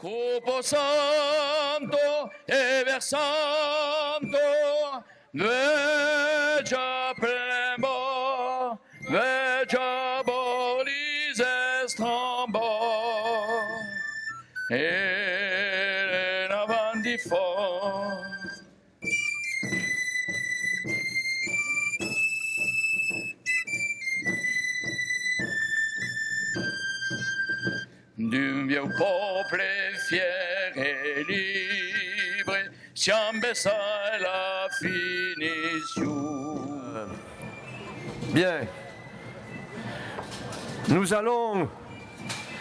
Corpo Santo e Versanto, Vegia Plembo, Vegia Bolis Estrambo, e avanti for. Du mio peuple fier et libre, siamo à la finition. Bien. Nous allons,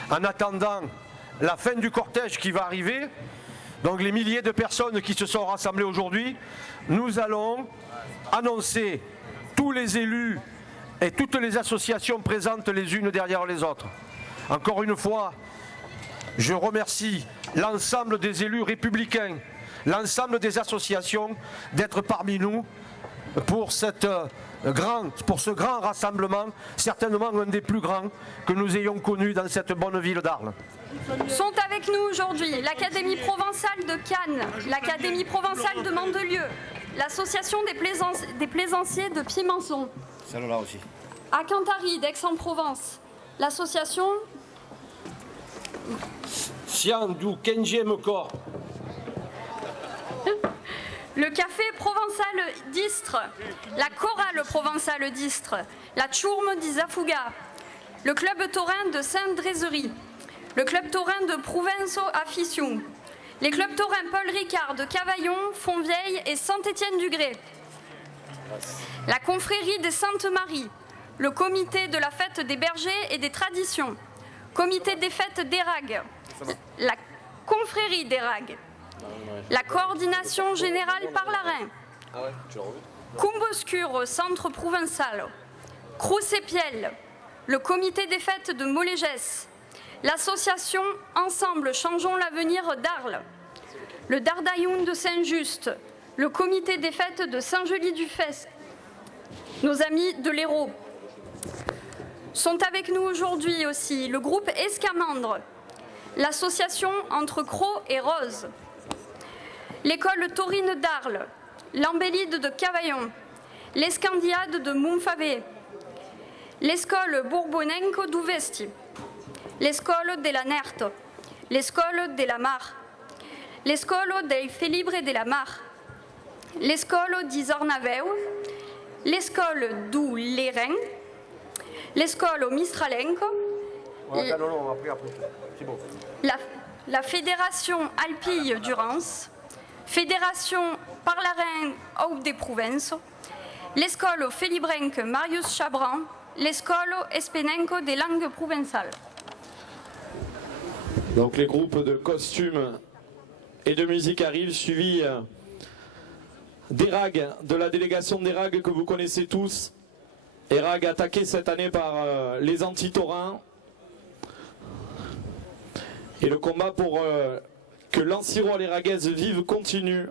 en attendant la fin du cortège qui va arriver, donc les milliers de personnes qui se sont rassemblées aujourd'hui, nous allons annoncer tous les élus et toutes les associations présentes les unes derrière les autres. Encore une fois, je remercie l'ensemble des élus républicains, l'ensemble des associations d'être parmi nous pour ce grand rassemblement, certainement un des plus grands que nous ayons connu dans cette bonne ville d'Arles. Sont avec nous aujourd'hui l'Académie provençale de Cannes, l'Académie provençale de Mandelieu, l'Association des plaisanciers de Pimençon, celle-là aussi, à Cantari d'Aix-en-Provence, l'association Siandou Kenjem Corps, le Café provençal d'Istres, la Chorale provençale d'Istres, la Tchourme d'Izafuga, le Club taurin de Saint-Drézerie, le Club taurin de Prouvenço à Fission, les clubs taurins Paul Ricard de Cavaillon, Fontvieille et Saint-Étienne-du-Grès, la Confrérie des Saintes-Maries, le Comité de la Fête des Bergers et des Traditions, Comité des Fêtes d'Érag, la Confrérie d'Érag, la Coordination Générale par la Rhin, Comboscure, Centre Provençal, Crous-et-Piel, le Comité des Fêtes de Molégès, l'association Ensemble Changeons l'avenir d'Arles, le Dardaïoun de Saint-Just, le Comité des Fêtes de Saint-Gely-du-Fès, nos amis de l'Hérault. Sont avec nous aujourd'hui aussi le groupe Escamandre, l'association Entre Crocs et Roses, l'école taurine d'Arles, l'Embellide de Cavaillon, l'Escandiade de Montfavet, l'école Bourbonenco d'Uvesti, l'école de la Nerte, l'école de la Mar, l'école dei Felibre de la Mar, l'école d'Isornaveu, l'école du Lérins, l'école Mistralenco, la Fédération Alpille Durance, Fédération par la Reine Hauts des Provences, l'école Félibrenque Marius Chabran, l'école Espenenco des langues provençales. Donc les groupes de costumes et de musique arrivent, suivis d'Érag, de la délégation d'Érag que vous connaissez tous. Érag attaqué cette année par les anti-taurins. Et le combat pour que l'Ancirois Éraguaise vive continue.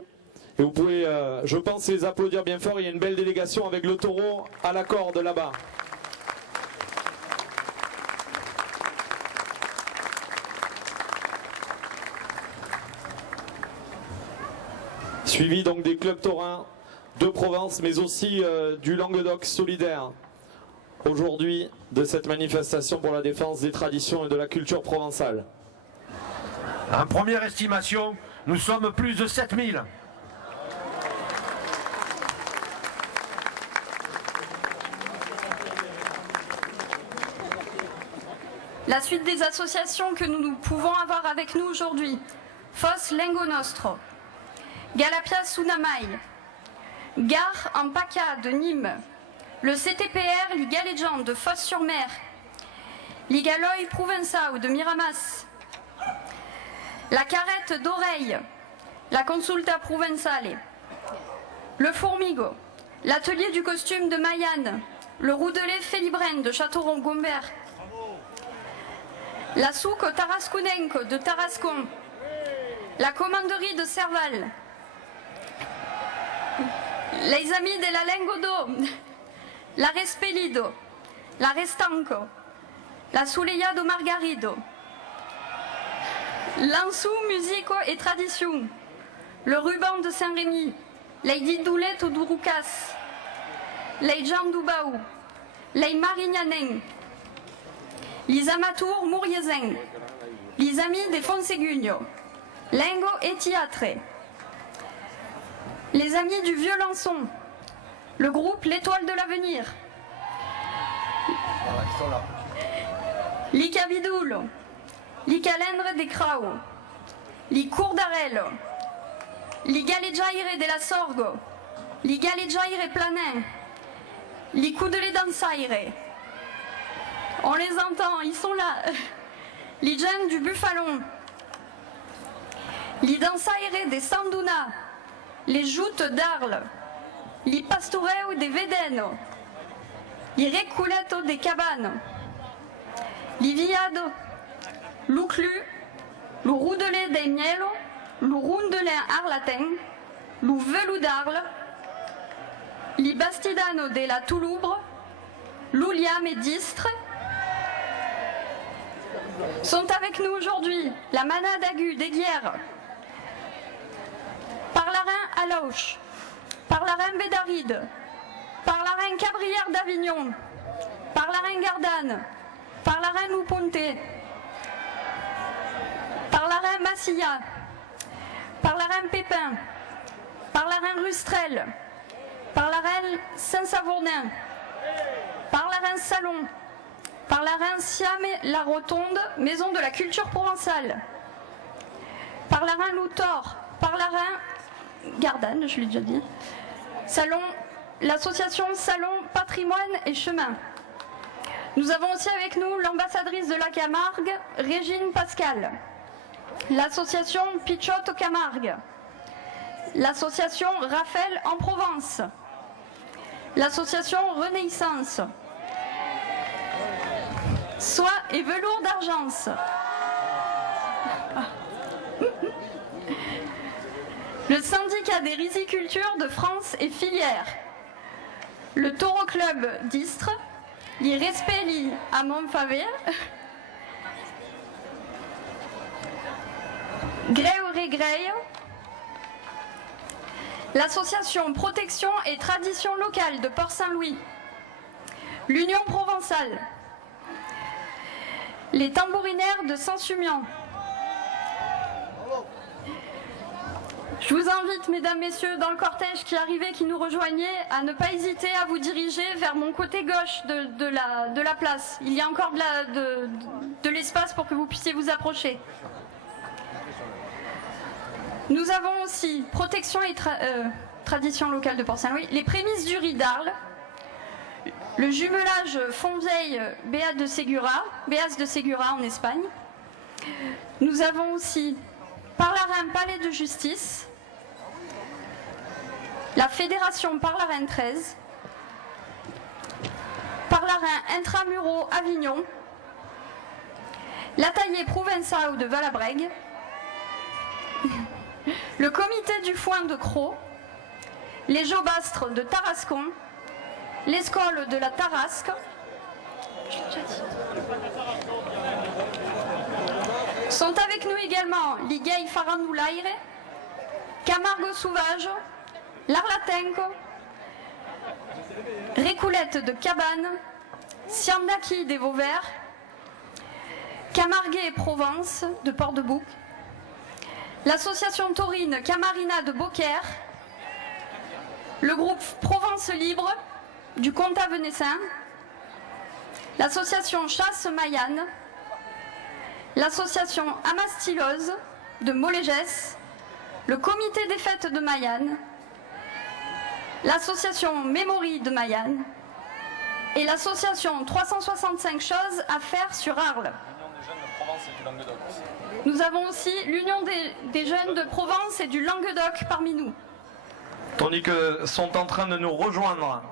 Et vous pouvez, je pense, les applaudir bien fort. Il y a une belle délégation avec le taureau à la corde là-bas. Suivi donc des clubs taurins de Provence, mais aussi du Languedoc solidaire. Aujourd'hui, de cette manifestation pour la défense des traditions et de la culture provençale. En première estimation, nous sommes plus de 7000. La suite des associations que nous pouvons avoir avec nous aujourd'hui: Fos Lengo Nostro, Galapia Sunamai, Gare en Paca de Nîmes, le CTPR Liga Legend de Fos-sur-Mer, Liga Loi Provençao de Miramas, la Carrette d'Oreille, la Consulta Provençale, le Formigo, l'Atelier du costume de Mayenne, le Roudelet Félibren de Châteauroux-Gombert, la Souque Tarasconenco de Tarascon, la Commanderie de Serval, les Amis de la Lengodo, la Respelido, la Restanco, la Suleia do Margarido, Lansou, musique et tradition. Le ruban de Saint-Rémy. Lady Doulette au Douroucas. Lady Jean Doubaou. Lady Marignanen. Les amateurs Mouriezen. Les amis des Fonsegugno. Lingo et Théâtre. Les amis du Vieux-Lançon. Le groupe L'Étoile de l'Avenir. Li Cabidoul. Li Calendre des Crao. Li Cour d'Arel. Li Galeggiaire de la Sorgo. Li Galeggiaire Planin. Li Coudele Dansaire. On les entend, ils sont là. Les jeunes du Buffalon. Les Dansaire des Sandouna. Les joutes d'Arles. Les Pastoreu des Védènes. Les Récoulettes des Cabanes. Les Viades. L'Ouclu. Le Roudelet des Miel. Le Roundelin Arlatin. Le Velou d'Arles. Les Bastidano de la Touloubre. L'Ouliam et d'Istre. Sont avec nous aujourd'hui la Manade Agu d'Aiguière, Parlarin à Lauche, Parlarin Bédaride, Parlarin Cabrières d'Avignon, Parlarin Gardanne, Parlarin Louponté, Parlarin Massilla, Parlarin Pépin, Parlarin Rustrel, Parlarin Saint-Savournin, Parlarin Salon, Parlarin Siam la Rotonde, maison de la culture provençale. Parlarin Loutor, Parlarin Gardanne, je l'ai déjà dit. Salon, l'association Salon Patrimoine et Chemin. Nous avons aussi avec nous l'ambassadrice de la Camargue, Régine Pascal. L'association Pichotte Camargue. L'association Raphaël en Provence. L'association Renaissance. Soie et velours d'Argence. Le syndicat des rizicultures de France et filières. Le Taureau Club d'Istres. Les Respelli à Montfavet. Gréoré Grey. L'association Protection et Tradition Locale de Port-Saint-Louis. L'Union Provençale. Les tambourinaires de Saint-Sumian. Je vous invite, mesdames, messieurs, dans le cortège qui arrivait, qui nous rejoignait, à ne pas hésiter à vous diriger vers mon côté gauche de la place. Il y a encore de l'espace pour que vous puissiez vous approcher. Nous avons aussi Protection et Tradition Locale de Port-Saint-Louis, les prémices du riz d'Arles, le jumelage Fontvieille Béas de Segura en Espagne. Nous avons aussi Parlarin Palais de Justice, la Fédération Parlarin 13, Parlarin Intramuraux Avignon, l'Atelier Provençal de Valabrègue, le Comité du Foin de Crau, les Jobastres de Tarascon, l'Escole de la Tarasque, sont avec nous également Liguey Faranoulaire, Camargue Sauvage, L'Arlatenco, Récoulette de Cabane, Siandaki des Vauvert, Camarguais et Provence de Port-de-Bouc, l'association taurine Camarina de Beaucaire, le groupe Provence Libre du Comtat Venessin, l'association Chasse Mayane, l'association Amastilose de Molégès, le comité des fêtes de Mayane, l'association Mémorie de Mayane et l'association 365 choses à faire sur Arles. Nous avons aussi l'Union des jeunes de Provence et du Languedoc parmi nous. Tandis que sont en train de nous rejoindre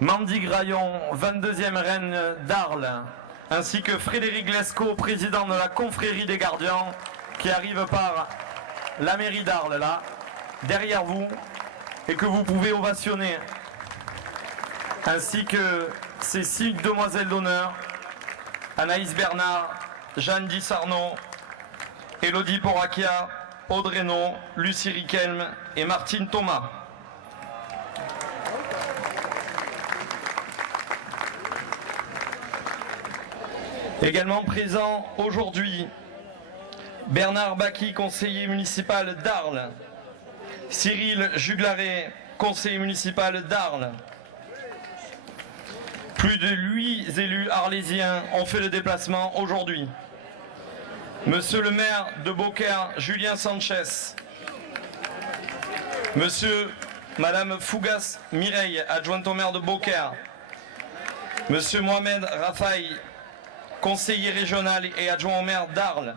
Mandy Graillon, 22e reine d'Arles, ainsi que Frédéric Lescaut, président de la confrérie des gardiens, qui arrive par la mairie d'Arles, là, derrière vous, et que vous pouvez ovationner, ainsi que ces 6 demoiselles d'honneur, Anaïs Bernard, Jeanne Dissarnaud, Élodie Porakia, Aude Reynaud, Lucie Riquelme et Martine Thomas. Également présent aujourd'hui, Bernard Baki, conseiller municipal d'Arles, Cyril Juglaré, conseiller municipal d'Arles. Plus de 8 élus arlésiens ont fait le déplacement aujourd'hui. Monsieur le maire de Beaucaire, Julien Sanchez. Madame Fougas Mireille, adjointe au maire de Beaucaire. Monsieur Mohamed Rafaï, conseiller régional et adjoint au maire d'Arles.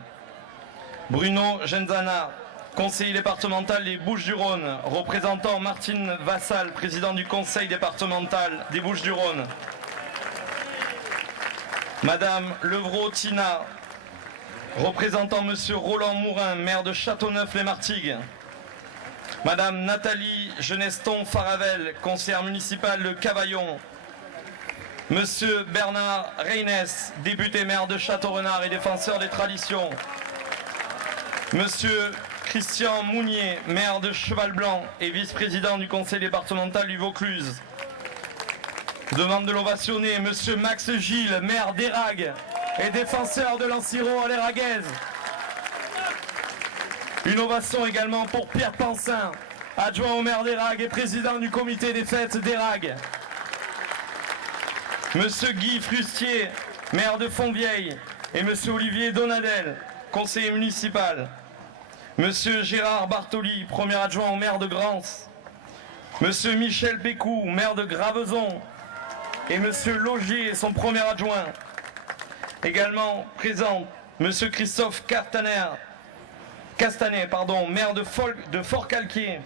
Bruno Genzana, conseiller départemental des Bouches-du-Rhône, représentant Martine Vassal, président du conseil départemental des Bouches-du-Rhône. Madame Levrault Tina, représentant Monsieur Roland Mourin, maire de Châteauneuf-les-Martigues. Madame Nathalie Geneston-Faravel, conseillère municipale de Cavaillon. Monsieur Bernard Reynès, député maire de Château-Renard et défenseur des traditions. Monsieur Christian Mounier, maire de Cheval-Blanc et vice-président du conseil départemental du Vaucluse. Demande de l'ovationner Monsieur Max Gilles, maire d'Eyragues et défenseur de l'Anciro à l'Eyraguaise. Une ovation également pour Pierre Pansin, adjoint au maire d'Eyragues et président du comité des fêtes d'Eyragues. Monsieur Guy Frustier, maire de Fontvieille, et Monsieur Olivier Donadel, conseiller municipal. Monsieur Gérard Bartoli, premier adjoint au maire de Grance. Monsieur Michel Pécou, maire de Gravezon, et Monsieur Logier, son premier adjoint. Également présent, Monsieur Christophe Castanet, maire de Fort-Calquier.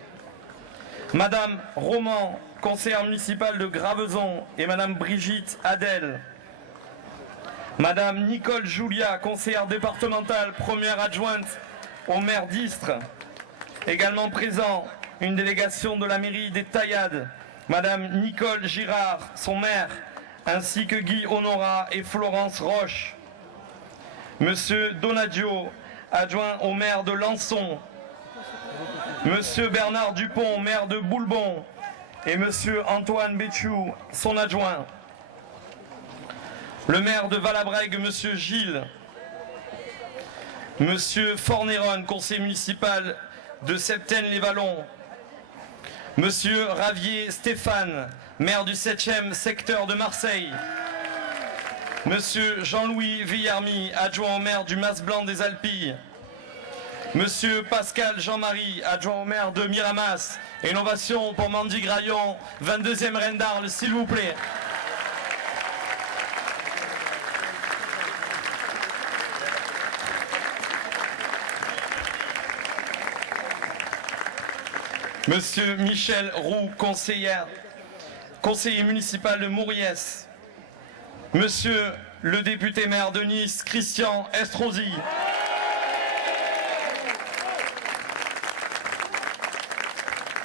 Madame Roman, conseillère municipale de Gravezon, et Madame Brigitte Adèle. Madame Nicole Julia, conseillère départementale, première adjointe au maire d'Istres. Également présent, une délégation de la mairie des Taillades, Madame Nicole Girard, son maire, ainsi que Guy Honorat et Florence Roche. Monsieur Donadio, adjoint au maire de Lançon. Monsieur Bernard Dupont, maire de Boulbon, et Monsieur Antoine Béchou, son adjoint. Le maire de Valabrègue, Monsieur Gilles. Monsieur Fornéron, conseiller municipal de Septaine-les-Vallons. Monsieur Ravier Stéphane, maire du 7e secteur de Marseille. Monsieur Jean-Louis Villarmy, adjoint au maire du Mas-Blanc des Alpilles. Monsieur Pascal Jean-Marie, adjoint au maire de Miramas. Et une ovation pour Mandy Graillon, 22e reine d'Arles, s'il vous plaît. Monsieur Michel Roux, conseiller municipal de Mouriès. Monsieur le député maire de Nice, Christian Estrosi.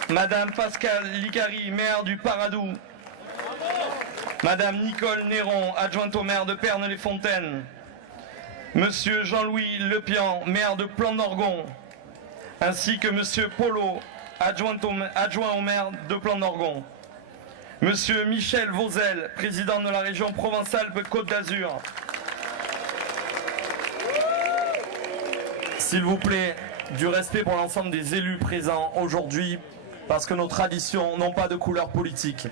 Madame Pascale Licari, maire du Paradou. Madame Nicole Néron, adjointe au maire de Pernes-les-Fontaines. Monsieur Jean-Louis Lepian, maire de Plan-d'Orgon. Ainsi que Monsieur Polo, adjoint au maire de Plan-d'Orgon. Monsieur Michel Vauzel, président de la région Provence-Alpes-Côte d'Azur. S'il vous plaît, du respect pour l'ensemble des élus présents aujourd'hui, parce que nos traditions n'ont pas de couleur politique.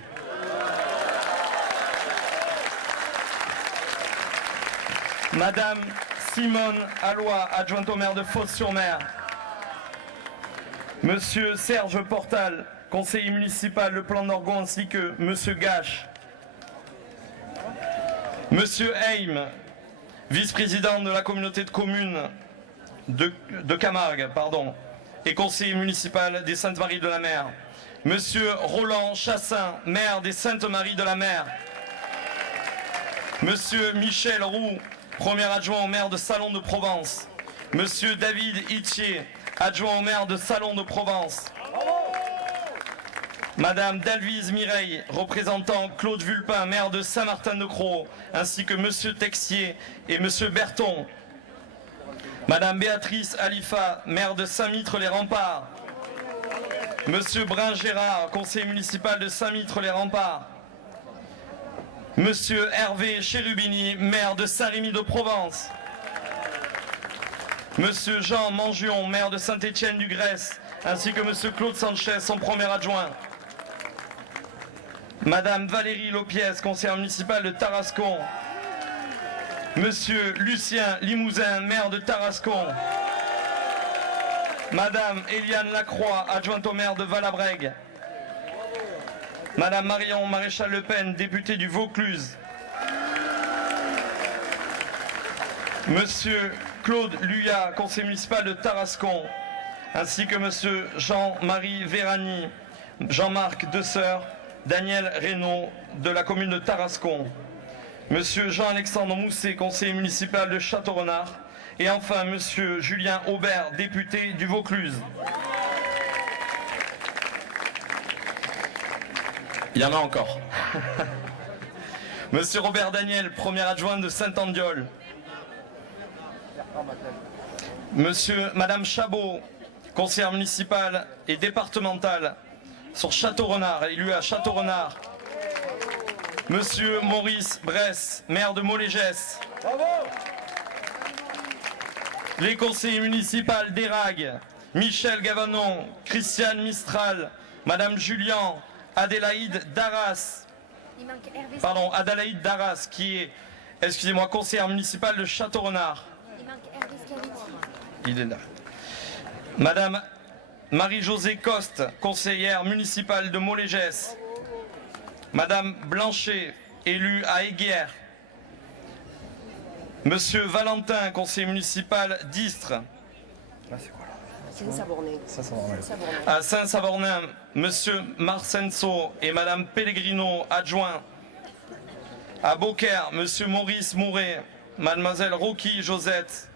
Madame Simone Alloy, adjointe au maire de Fos-sur-Mer. Monsieur Serge Portal, conseiller municipal de Plan-d'Orgon, ainsi que Monsieur Gache. Monsieur Heim, vice-président de la communauté de communes de Camargue, et conseiller municipal des Saintes-Maries de la Mer. Monsieur Roland Chassin, maire des Saintes-Maries de la Mer. Monsieur Michel Roux, premier adjoint au maire de Salon de Provence. Monsieur David Hitchier, adjoint au maire de Salon de Provence. Madame Dalvise Mireille, représentant Claude Vulpin, maire de Saint-Martin-de-Crau, ainsi que Monsieur Texier et Monsieur Berton. Madame Béatrice Alifa, maire de Saint-Mitre-les-Remparts. Monsieur Brun Gérard, conseiller municipal de Saint-Mitre-les-Remparts. Monsieur Hervé Chérubini, maire de Saint-Rémy-de-Provence. Monsieur Jean Mangion, maire de Saint-Étienne-du-Grèce, ainsi que monsieur Claude Sanchez, son premier adjoint. Madame Valérie Lopiès, conseillère municipale de Tarascon. Monsieur Lucien Limousin, maire de Tarascon. Madame Eliane Lacroix, adjointe au maire de Valabrègue. Madame Marion Maréchal Le Pen, députée du Vaucluse. Monsieur Claude Luyat, conseiller municipal de Tarascon, ainsi que monsieur Jean-Marie Vérani, Jean-Marc Desseur, Daniel Reynaud de la commune de Tarascon. Monsieur Jean-Alexandre Mousset, conseiller municipal de Château-Renard. Et enfin, monsieur Julien Aubert, député du Vaucluse. Il y en a encore. Monsieur Robert Daniel, premier adjoint de Saint-Andiol. Madame Chabot, conseillère municipale et départementale sur Château-Renard, élu à Château-Renard. Monsieur Maurice Bresse, maire de Molégès. Bravo. Les conseillers municipaux d'Érag, Michel Gavanon, Christiane Mistral, Madame Julien, Adélaïde Darras, qui est, excusez-moi, conseillère municipale de Château-Renard. Il est là. Madame Marie-Josée Coste, conseillère municipale de Molégès. Madame Blanchet, élue à Aiguière. Monsieur Valentin, conseiller municipal d'Istres. À Saint-Savornin, monsieur Marcenso et madame Pellegrino, adjoint. À Beaucaire, monsieur Maurice Mouret, mademoiselle Rocky Josette.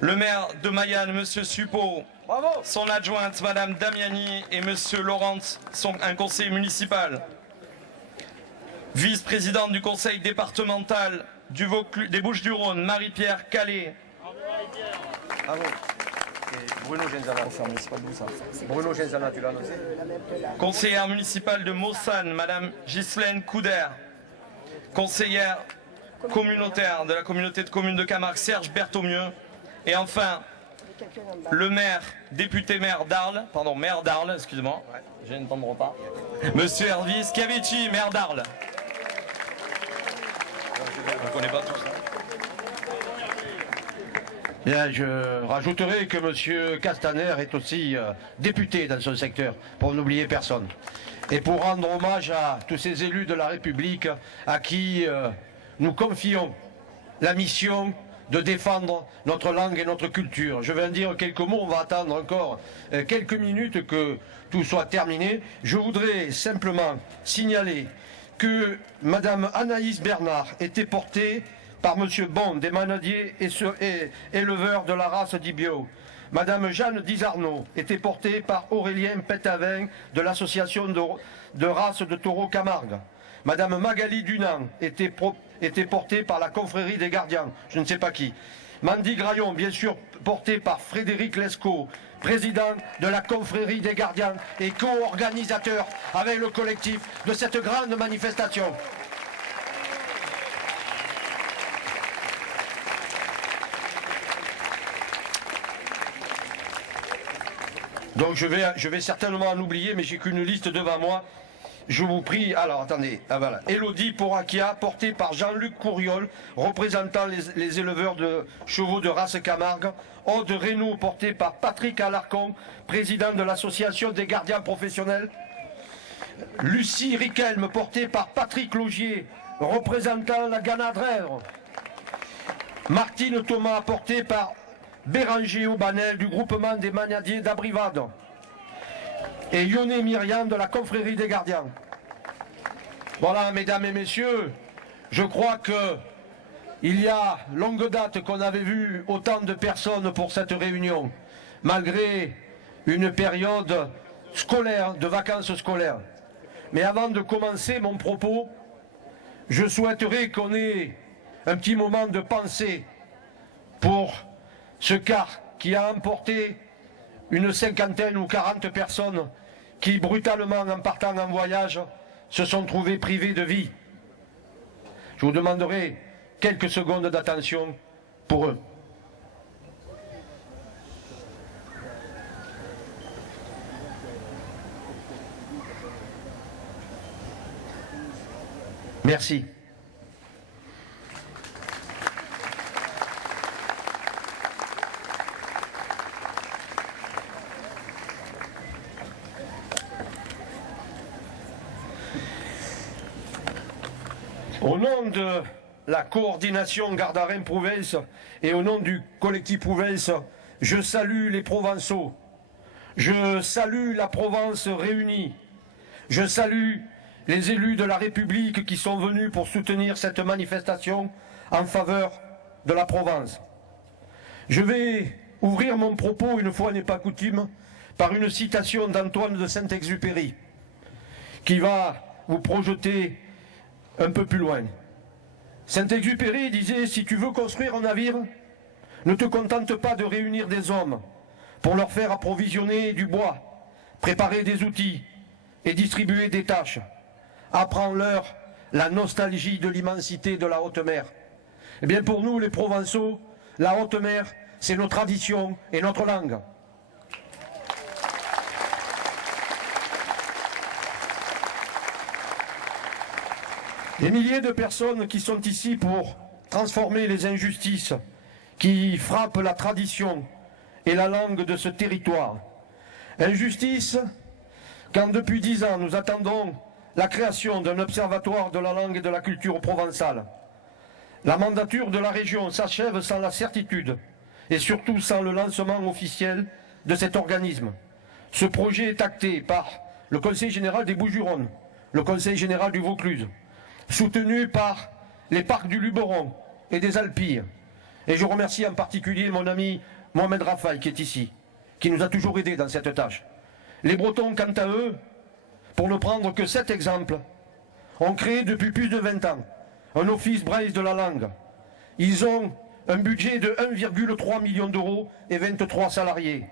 Le maire de Mayenne, monsieur Suppot. Son adjointe, madame Damiani, et monsieur Laurent, un conseiller municipal. Vice-présidente du conseil départemental des Bouches-du-Rhône, Marie-Pierre Calais. Bruno Genzana, tu l'as annoncé. Conseillère municipale de Mossane, madame Ghislaine Couder. Conseillère communautaire de la communauté de communes de Camargue, Serge Berthomieux. Et enfin, le maire, député maire d'Arles, excusez-moi, j'ai une temps de repas. Monsieur Hervé Schiavetti, maire d'Arles. On ne connaît pas tout ça. Bien, je rajouterai que M. Castaner est aussi député dans son secteur, pour n'oublier personne. Et pour rendre hommage à tous ces élus de la République à qui nous confions la mission de défendre notre langue et notre culture. Je vais en dire quelques mots, on va attendre encore quelques minutes que tout soit terminé. Je voudrais simplement signaler que Mme Anaïs Bernard était portée par M. Bond, des manadiers et éleveurs de la race d'Ibio. Mme Jeanne Dizarnaud était portée par Aurélien Pétavin de l'association de race de taureaux Camargue. Mme Magali Dunant était portée par la confrérie des gardiens, je ne sais pas qui. Mandy Graillon, bien sûr, portée par Frédéric Lescaut, président de la confrérie des gardiens et co-organisateur avec le collectif de cette grande manifestation. Donc je vais certainement en oublier, mais j'ai qu'une liste devant moi. Je vous prie, alors attendez, voilà. Élodie Porakia, portée par Jean-Luc Courriol, représentant les éleveurs de chevaux de race Camargue. Aude Reynaud, portée par Patrick Alarcon, président de l'association des gardiens professionnels. Lucie Riquelme, portée par Patrick Logier, représentant la Ganadrère. Martine Thomas, portée par Béranger Aubanel du groupement des manadiers d'Abrivade. Et Yoné Myriam de la confrérie des gardiens. Voilà, mesdames et messieurs, je crois que il y a longue date qu'on avait vu autant de personnes pour cette réunion, malgré une période scolaire, de vacances scolaires. Mais avant de commencer mon propos, je souhaiterais qu'on ait un petit moment de pensée pour ce car qui a emporté une cinquantaine ou 40 personnes qui, brutalement, en partant en voyage, se sont trouvées privées de vie. Je vous demanderai quelques secondes d'attention pour eux. Merci. Au nom de la coordination Gardarin-Prouvence et au nom du collectif Prouvence, je salue les Provençaux, je salue la Provence réunie, je salue les élus de la République qui sont venus pour soutenir cette manifestation en faveur de la Provence. Je vais ouvrir mon propos, une fois n'est pas coutume, par une citation d'Antoine de Saint-Exupéry, qui va vous projeter un peu plus loin. Saint-Exupéry disait « Si tu veux construire un navire, ne te contente pas de réunir des hommes pour leur faire approvisionner du bois, préparer des outils et distribuer des tâches. Apprends-leur la nostalgie de l'immensité de la haute mer. » Eh bien pour nous les Provençaux, la haute mer, c'est nos traditions et notre langue. Des milliers de personnes qui sont ici pour transformer les injustices qui frappent la tradition et la langue de ce territoire. Injustice quand depuis 10 ans nous attendons la création d'un observatoire de la langue et de la culture provençale. La mandature de la région s'achève sans la certitude et surtout sans le lancement officiel de cet organisme. Ce projet est acté par le Conseil général des Bouches-du-Rhône, le Conseil général du Vaucluse, soutenu par les parcs du Luberon et des Alpilles. Et je remercie en particulier mon ami Mohamed Raffaï qui est ici, qui nous a toujours aidés dans cette tâche. Les Bretons, quant à eux, pour ne prendre que cet exemple, ont créé depuis plus de 20 ans un office Braille de la langue. Ils ont un budget de 1,3 million d'euros et 23 salariés.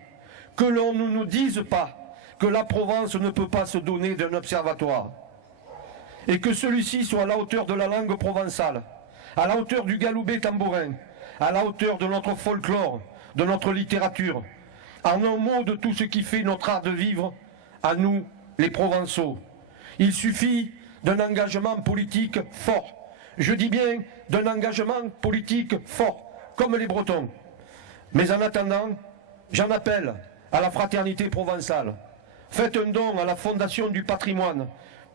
Que l'on ne nous dise pas que la Provence ne peut pas se donner d'un observatoire. Et que celui-ci soit à la hauteur de la langue provençale, à la hauteur du galoubet tambourin, à la hauteur de notre folklore, de notre littérature, en un mot de tout ce qui fait notre art de vivre, à nous, les Provençaux. Il suffit d'un engagement politique fort. Je dis bien d'un engagement politique fort, comme les Bretons. Mais en attendant, j'en appelle à la fraternité provençale. Faites un don à la Fondation du patrimoine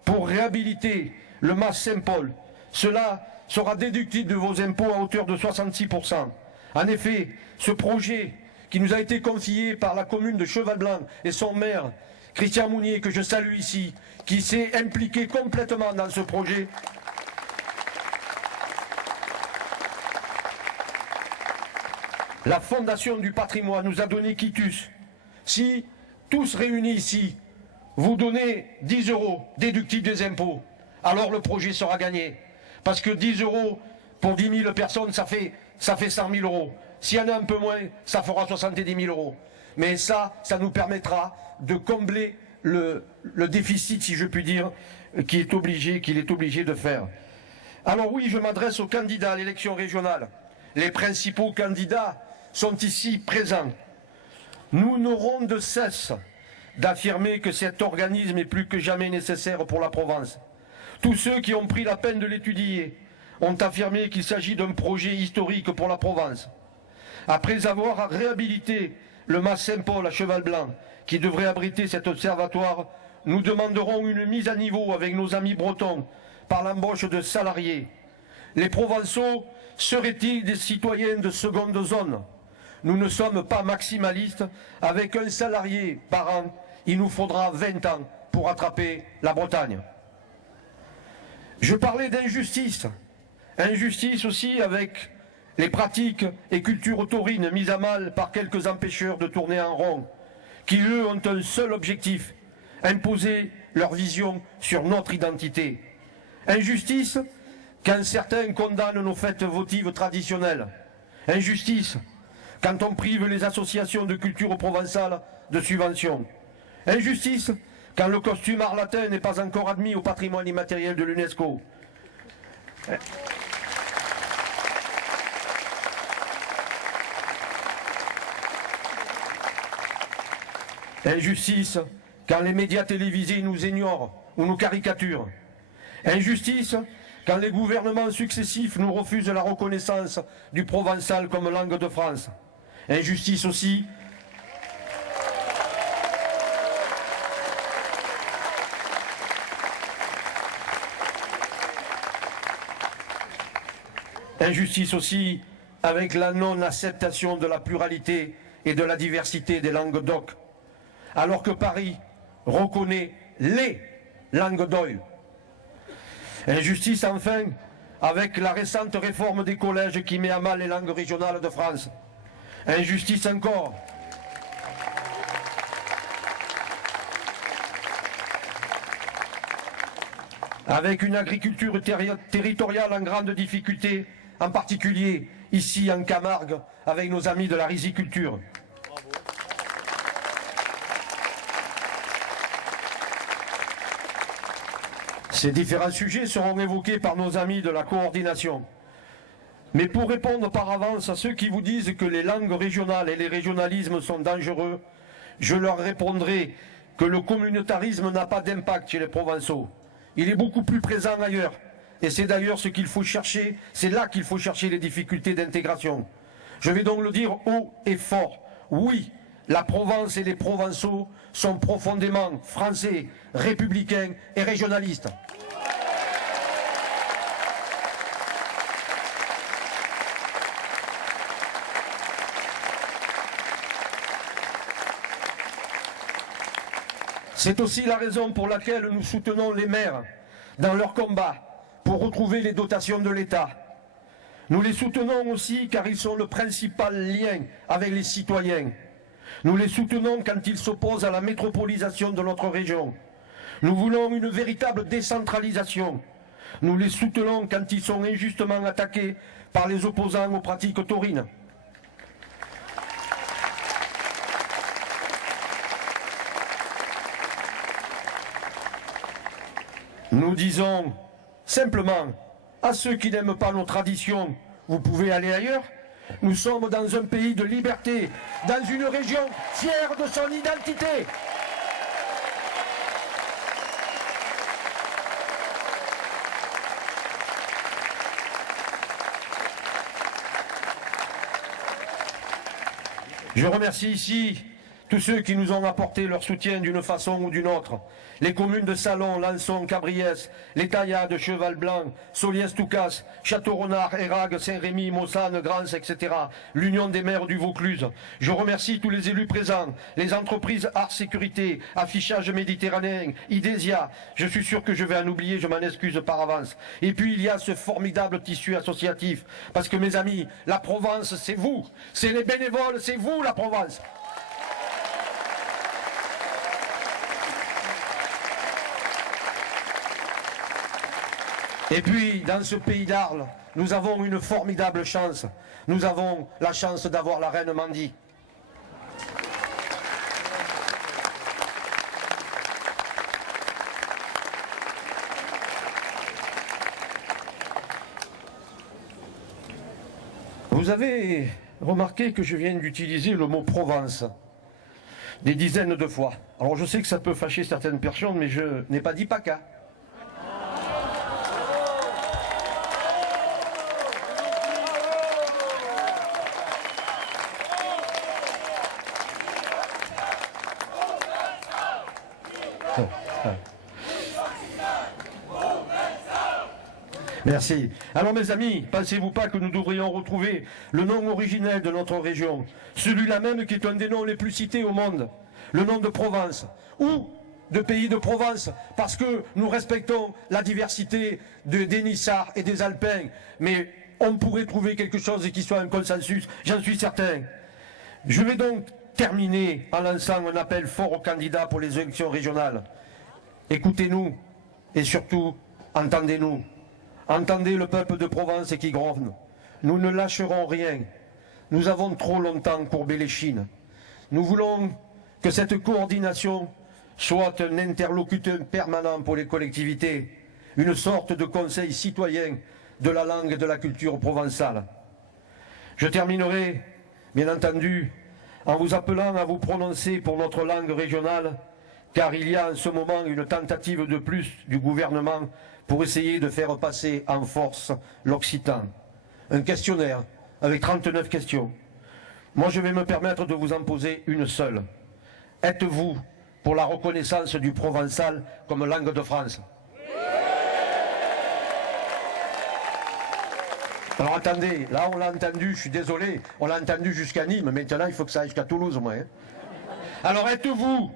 pour réhabiliter le mas Saint-Paul. Cela sera déductible de vos impôts à hauteur de 66%. En effet, ce projet qui nous a été confié par la commune de Cheval-Blanc et son maire, Christian Mounier, que je salue ici, qui s'est impliqué complètement dans ce projet. La Fondation du patrimoine nous a donné quitus. Si tous réunis ici, vous donnez 10 euros déductibles des impôts, alors le projet sera gagné. Parce que 10 euros pour 10 000 personnes, ça fait 100 000 euros. S'il y en a un peu moins, ça fera 70 000 euros. Mais ça nous permettra de combler le déficit, si je puis dire, qu'il est obligé de faire. Alors oui, je m'adresse aux candidats à l'élection régionale. Les principaux candidats sont ici présents. Nous n'aurons de cesse d'affirmer que cet organisme est plus que jamais nécessaire pour la Provence. Tous ceux qui ont pris la peine de l'étudier ont affirmé qu'il s'agit d'un projet historique pour la Provence. Après avoir réhabilité le mas Saint-Paul à Cheval-Blanc, qui devrait abriter cet observatoire, nous demanderons une mise à niveau avec nos amis bretons par l'embauche de salariés. Les Provençaux seraient-ils des citoyens de seconde zone? Nous ne sommes pas maximalistes. Avec un salarié par an, il nous faudra 20 ans pour rattraper la Bretagne. Je parlais d'injustice. Injustice aussi avec les pratiques et cultures taurines mises à mal par quelques empêcheurs de tourner en rond, qui eux ont un seul objectif, imposer leur vision sur notre identité. Injustice quand certains condamnent nos fêtes votives traditionnelles. Injustice quand on prive les associations de culture provençale de subventions. Injustice quand le costume arlatin n'est pas encore admis au patrimoine immatériel de l'UNESCO. Injustice quand les médias télévisés nous ignorent ou nous caricaturent. Injustice quand les gouvernements successifs nous refusent la reconnaissance du provençal comme langue de France. Injustice aussi avec la non-acceptation de la pluralité et de la diversité des langues d'oc, alors que Paris reconnaît les langues d'oïl. Injustice enfin avec la récente réforme des collèges qui met à mal les langues régionales de France. Injustice encore avec une agriculture territoriale en grande difficulté, en particulier ici en Camargue, avec nos amis de la riziculture. Ces différents sujets seront évoqués par nos amis de la coordination. Mais pour répondre par avance à ceux qui vous disent que les langues régionales et les régionalismes sont dangereux, je leur répondrai que le communautarisme n'a pas d'impact chez les Provençaux. Il est beaucoup plus présent ailleurs. Et c'est d'ailleurs ce qu'il faut chercher, c'est là qu'il faut chercher les difficultés d'intégration. Je vais donc le dire haut et fort. Oui, la Provence et les Provençaux sont profondément français, républicains et régionalistes. C'est aussi la raison pour laquelle nous soutenons les maires dans leur combat pour retrouver les dotations de l'État. Nous les soutenons aussi car ils sont le principal lien avec les citoyens. Nous les soutenons quand ils s'opposent à la métropolisation de notre région. Nous voulons une véritable décentralisation. Nous les soutenons quand ils sont injustement attaqués par les opposants aux pratiques taurines. Nous disons simplement à ceux qui n'aiment pas nos traditions, vous pouvez aller ailleurs. Nous sommes dans un pays de liberté, dans une région fière de son identité. Je remercie ici tous ceux qui nous ont apporté leur soutien d'une façon ou d'une autre. Les communes de Salon, Lançon, Cabriès, les Taillades, Cheval-Blanc, Soliès-Toucas, Château-Renard, Érag, Saint-Rémy, Mossane, Grance, etc. L'Union des maires du Vaucluse. Je remercie tous les élus présents, les entreprises Art Sécurité, Affichage Méditerranéen, Idésia. Je suis sûr que je vais en oublier, je m'en excuse par avance. Et puis il y a ce formidable tissu associatif. Parce que mes amis, la Provence, c'est vous. C'est les bénévoles, c'est vous la Provence. Et puis, dans ce pays d'Arles, nous avons une formidable chance. Nous avons la chance d'avoir la reine Mandy. Vous avez remarqué que je viens d'utiliser le mot Provence des dizaines de fois. Alors je sais que ça peut fâcher certaines personnes, mais je n'ai pas dit PACA. Merci. Alors mes amis, pensez-vous pas que nous devrions retrouver le nom originel de notre région, celui-là même qui est un des noms les plus cités au monde, le nom de Provence, ou de pays de Provence, parce que nous respectons la diversité des Nissards et des Alpins, mais on pourrait trouver quelque chose qui soit un consensus, j'en suis certain. Je vais donc terminer en lançant un appel fort aux candidats pour les élections régionales. Écoutez-nous et surtout, entendez-nous. Entendez le peuple de Provence qui grogne. Nous ne lâcherons rien nous avons trop longtemps courbé l'échine. Nous voulons que cette coordination soit un interlocuteur permanent pour les collectivités, une sorte de conseil citoyen de la langue et de la culture provençale. Je terminerai, bien entendu, en vous appelant à vous prononcer pour notre langue régionale, car il y a en ce moment une tentative de plus du gouvernement pour essayer de faire passer en force l'occitan. Un questionnaire avec 39 questions. Moi, je vais me permettre de vous en poser une seule. Êtes-vous pour la reconnaissance du provençal comme langue de France? Alors attendez, là on l'a entendu, je suis désolé, on l'a entendu jusqu'à Nîmes, maintenant il faut que ça aille jusqu'à Toulouse au moins. Alors êtes-vous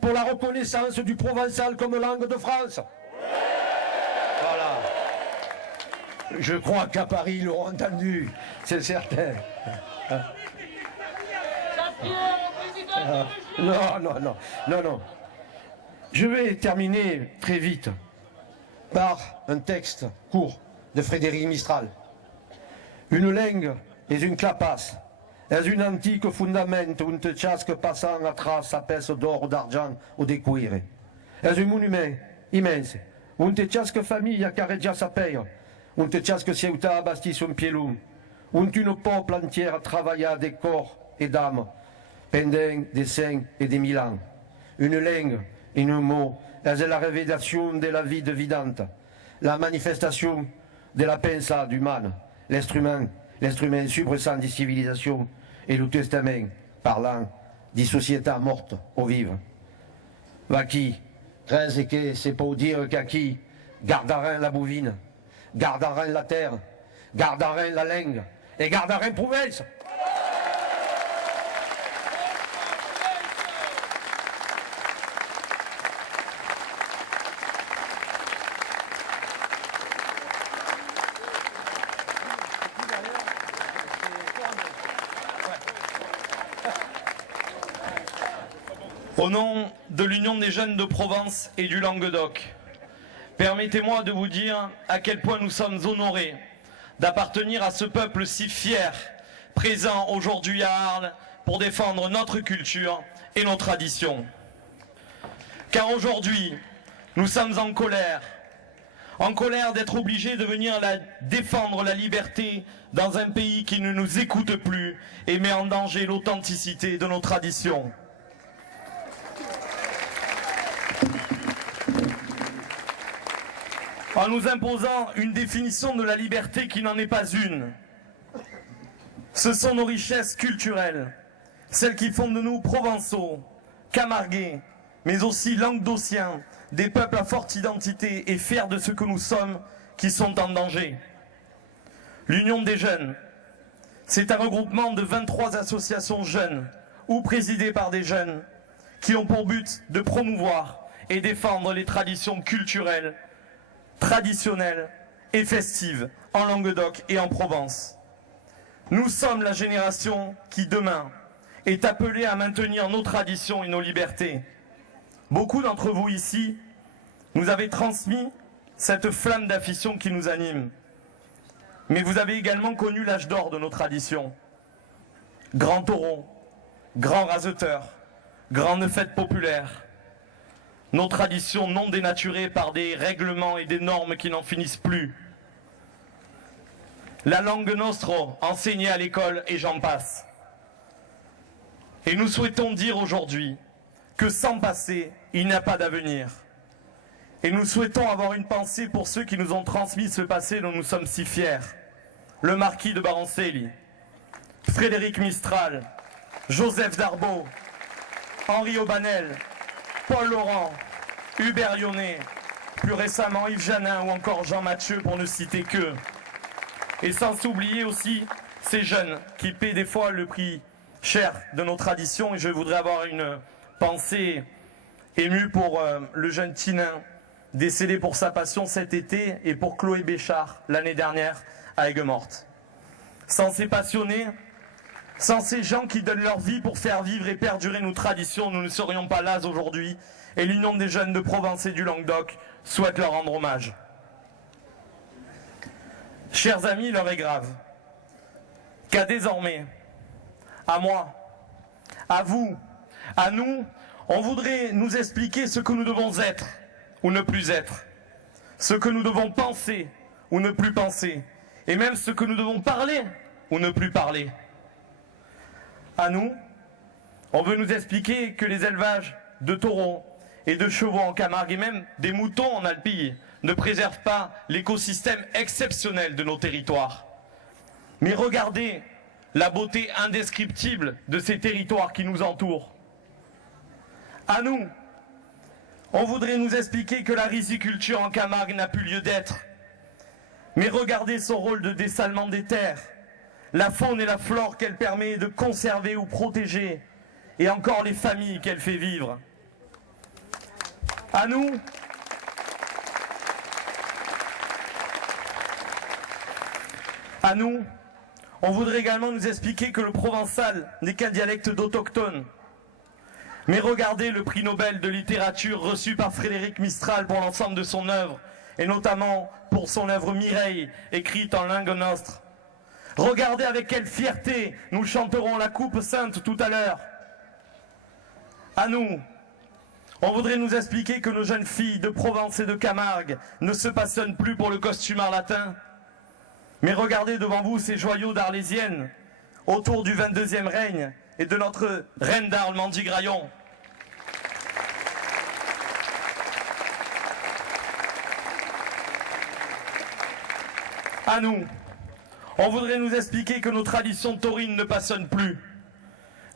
pour la reconnaissance du provençal comme langue de France? Voilà. Je crois qu'à Paris ils l'auront entendu, c'est certain. Non. Je vais terminer très vite par un texte court de Frédéric Mistral. Une langue est une clapasse, est une antique fundament un te ciasque passant atrás a pèce d'or ou d'argent ou de cuire. Est un monument immense, un te ciasque famille carreggia sa paye, un te ciasque ciutat bastis un pielum, un une peuple entière travailla des corps et d'âmes, pendant des 5 et des 1000 ans. Une langue, et un mot, est la révélation de la vie vivante, la manifestation de la pensa humaine, l'instrument supressant des civilisations et le testament parlant des sociétés mortes ou vives. Va qui, et que c'est pour dire qu'à qui gardaront la bouvine, gardaront la terre, gardaront la langue et gardaront Provence. Au nom de l'Union des jeunes de Provence et du Languedoc, permettez-moi de vous dire à quel point nous sommes honorés d'appartenir à ce peuple si fier, présent aujourd'hui à Arles pour défendre notre culture et nos traditions. Car aujourd'hui, nous sommes en colère d'être obligés de venir défendre la liberté dans un pays qui ne nous écoute plus et met en danger l'authenticité de nos traditions. En nous imposant une définition de la liberté qui n'en est pas une. Ce sont nos richesses culturelles, celles qui font de nous provençaux, camarguais, mais aussi languedociens, des peuples à forte identité et fiers de ce que nous sommes, qui sont en danger. L'Union des jeunes, c'est un regroupement de 23 associations jeunes, ou présidées par des jeunes, qui ont pour but de promouvoir et défendre les traditions culturelles, traditionnelles et festives en Languedoc et en Provence. Nous sommes la génération qui, demain, est appelée à maintenir nos traditions et nos libertés. Beaucoup d'entre vous ici nous avez transmis cette flamme d'affection qui nous anime. Mais vous avez également connu l'âge d'or de nos traditions. Grands taureaux, grands raseteurs, grandes fêtes populaires. Nos traditions non dénaturées par des règlements et des normes qui n'en finissent plus. La langue nostro, enseignée à l'école, et j'en passe. Et nous souhaitons dire aujourd'hui que sans passé, il n'y a pas d'avenir. Et nous souhaitons avoir une pensée pour ceux qui nous ont transmis ce passé dont nous sommes si fiers. Le marquis de Baroncelli, Frédéric Mistral, Joseph Darbo, Henri Aubanel, Paul Laurent, Hubert Lyonnais, plus récemment Yves Janin ou encore Jean Mathieu pour ne citer qu'eux. Et sans oublier aussi ces jeunes qui paient des fois le prix cher de nos traditions. Et je voudrais avoir une pensée émue pour le jeune Tinin, décédé pour sa passion cet été, et pour Chloé Béchard l'année dernière à Aigues-Mortes. Sans ces passionnés, sans ces gens qui donnent leur vie pour faire vivre et perdurer nos traditions, nous ne serions pas là aujourd'hui. Et l'Union des jeunes de Provence et du Languedoc souhaite leur rendre hommage. Chers amis, l'heure est grave. qu'à désormais, à moi, à vous, à nous, on voudrait nous expliquer ce que nous devons être ou ne plus être, ce que nous devons penser ou ne plus penser, et même ce que nous devons parler ou ne plus parler. À nous, on veut nous expliquer que les élevages de taureaux et de chevaux en Camargue et même des moutons en Alpille ne préservent pas l'écosystème exceptionnel de nos territoires. Mais regardez la beauté indescriptible de ces territoires qui nous entourent. À nous, on voudrait nous expliquer que la riziculture en Camargue n'a plus lieu d'être. Mais regardez son rôle de dessalement des terres, la faune et la flore qu'elle permet de conserver ou protéger, et encore les familles qu'elle fait vivre. À nous, on voudrait également nous expliquer que le provençal n'est qu'un dialecte d'autochtones. Mais regardez le prix Nobel de littérature reçu par Frédéric Mistral pour l'ensemble de son œuvre, et notamment pour son œuvre Mireille, écrite en langue nostre. Regardez avec quelle fierté nous chanterons la Coupe Sainte tout à l'heure. À nous, on voudrait nous expliquer que nos jeunes filles de Provence et de Camargue ne se passionnent plus pour le costumard latin. Mais regardez devant vous ces joyaux d'Arlésienne, autour du 22e règne et de notre reine d'Arles, Mandy Graillon. À nous, on voudrait nous expliquer que nos traditions taurines ne passionnent plus.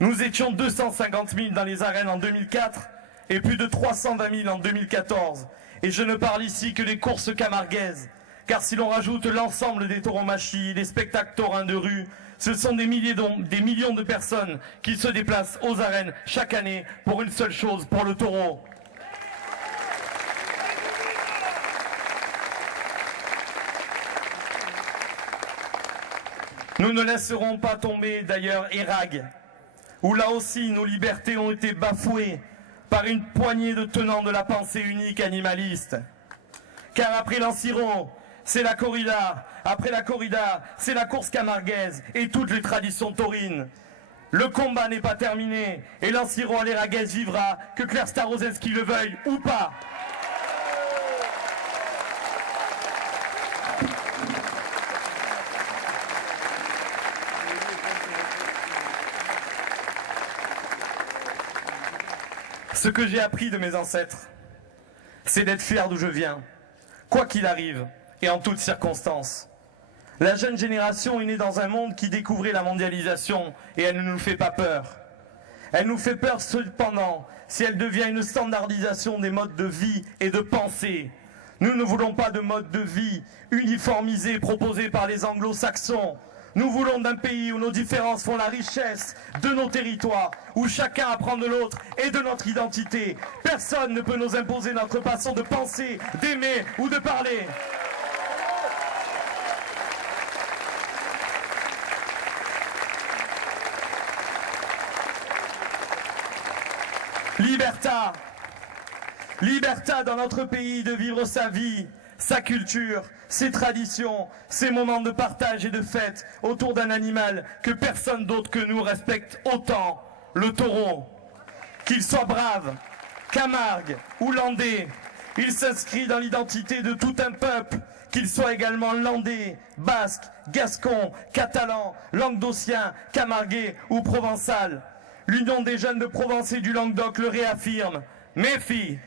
Nous étions 250 000 dans les arènes en 2004 et plus de 320 000 en 2014. Et je ne parle ici que des courses camarguaises, car si l'on rajoute l'ensemble des tauromachis, les spectacles taurins de rue, ce sont des millions de personnes qui se déplacent aux arènes chaque année pour une seule chose, pour le taureau. Nous ne laisserons pas tomber d'ailleurs Érag, où là aussi nos libertés ont été bafouées par une poignée de tenants de la pensée unique animaliste. Car après l'Anciro, c'est la corrida, après la corrida, c'est la course camarguaise et toutes les traditions taurines. Le combat n'est pas terminé et l'Anciro à l'Éraguaise vivra, que Claire Starozelski le veuille ou pas. Ce que j'ai appris de mes ancêtres, c'est d'être fier d'où je viens, quoi qu'il arrive et en toutes circonstances. La jeune génération est née dans un monde qui découvrait la mondialisation et elle ne nous fait pas peur. Elle nous fait peur cependant si elle devient une standardisation des modes de vie et de pensée. Nous ne voulons pas de mode de vie uniformisé proposé par les anglo-saxons. Nous voulons d'un pays où nos différences font la richesse de nos territoires, où chacun apprend de l'autre et de notre identité. Personne ne peut nous imposer notre façon de penser, d'aimer ou de parler. Libertà. Libertà dans notre pays de vivre sa vie, sa culture, ses traditions, ses moments de partage et de fête autour d'un animal que personne d'autre que nous respecte autant, le taureau. Qu'il soit brave, Camargue ou landais, il s'inscrit dans l'identité de tout un peuple, qu'il soit également landais, basque, gascon, catalan, languedocien, camarguais ou provençal. L'Union des jeunes de Provence et du Languedoc le réaffirme. Mes filles,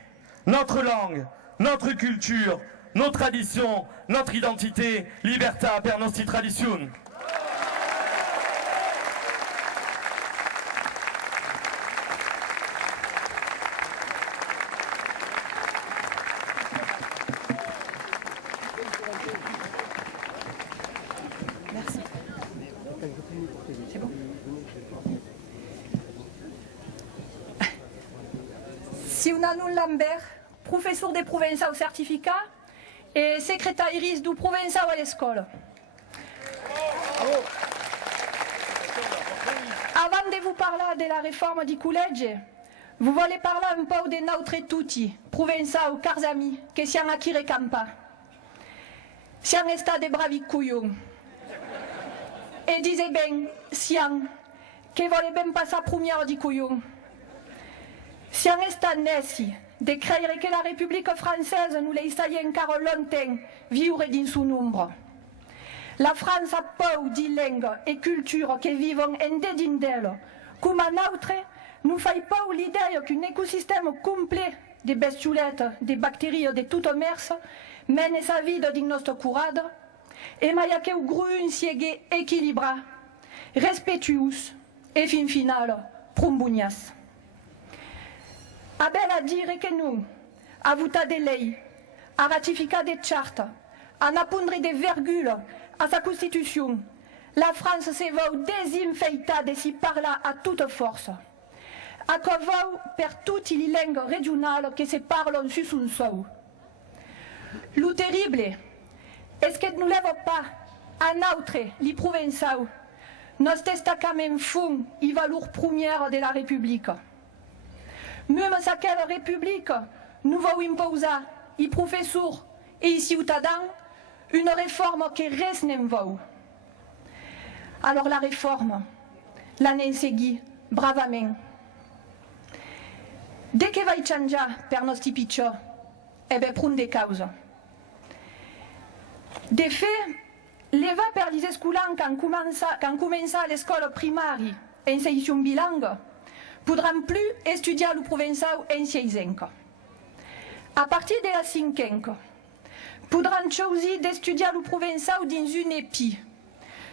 notre langue, notre culture, nos traditions, notre identité, libertà per nostri tradizioni. Merci. C'est bon. Siunanun Lambert, professeur de Provençal au certificat et secrétaire du Provençal à l'école. Avant de vous parler de la réforme du collège, vous voulez parler un peu de notre tutti, Provençal, cars amis, que siamo a chi recampa. Siamo stati bravi coglioni. Et disait ben, sian, que volait ben pas sa première di couillon. Sian est nessi, de créer que la République française nous laissaient encore longtemps vivre dans son nombre. La France a peu de langues et cultures qui vivent en dedans d'elle. Comme un autre, nous faisons pas l'idée qu'un écosystème complet de bestiolettes, de bactéries de toutes mers mène sa vie dans notre courade et m'a que un grun siège équilibré, respectueux et fin final, prombunias. A bel à dire que nous, à voter des lois, à ratifier des chartes, à appondre des virgules à sa constitution, la France se va désinfecter de s'y parler à toute force. À quoi va per toutes les langues régionales qui se parlent sur son sol. Le terrible est que nous ne lève pas à autre, les provençaux, nos destacaments font les valeurs premières de la République. Même à quelle République nous voulons imposer, les professeurs et les citoyens, une réforme qui reste n'en vaut. Alors la réforme, l'année seguie, bravement. Dès que va changer per nos tipicciò, eh bien, prendre des causes. De fait, les va per les escolans quand commencent l'école primaire en section bilingue, podran plus étudier le provençal en 6 ans. À partir de la 5 ans, podran choisir d'étudier le provençal dans une EPI.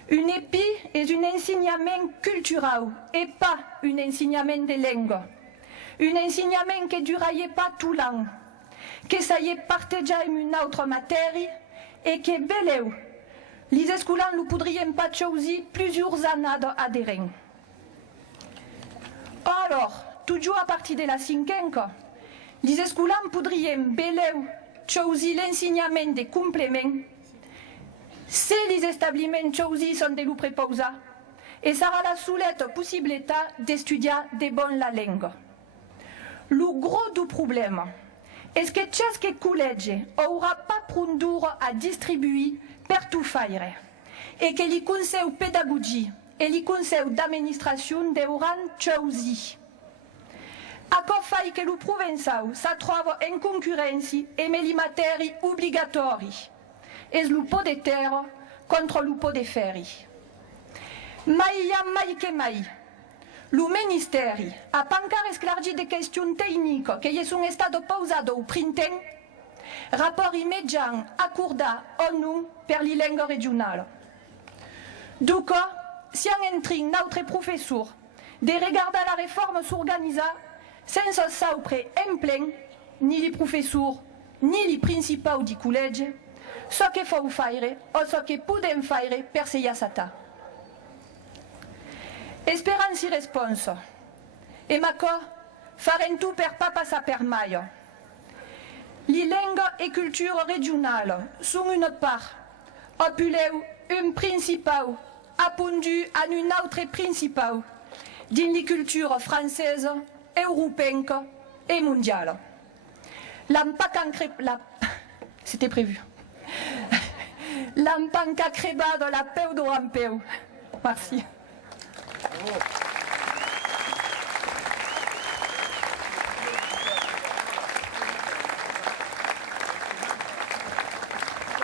Une EPI est un enseignement culturel et pas un enseignement de langue. Un enseignement qui ne durerait pas tout l'an, que ça y est partagé en une autre matière et que beleu, les escolans ne pourraient pas choisir plusieurs années adhérents. Alors, toujours à partir de la 5 ans, les escolans pourraient beleu choisir l'enseignement des compléments si les établissements choisis sont de l'eau préposés et ça sera la soulette possibilité d'étudier de bonnes la langue. Le gros du problème est que chaque collège n'aura pas prundur à distribuer per tout faire et que les conseils pédagogiques et les conseils d'administration devront choisir. À quoi fait que le provençal se trouve en concurrence et met les matières obligatoires et le pot de terre contre le pot de fer. Mais que mai. Le ministère a pas encore esclargi des questions techniques qui sont stades pausées au printemps, rapport immédiat accordé au nom per les langues régionales. Donc, si on entre notre professeur de regarder la réforme s'organiser sans ça auprès en plein, ni les professeurs, ni les principaux du collège, ce qu'il faut faire ou ce qu'il peut faire per se yasata. Espérance et réponse. Et ma co, faire tout per papa sa per maille. Les langues et cultures régionales sont une part, appelée un principal, appondu à une autre principale, dans les cultures françaises, européennes et mondiales. C'était prévu. L'ampanca creba de la peu de rampeu. Merci.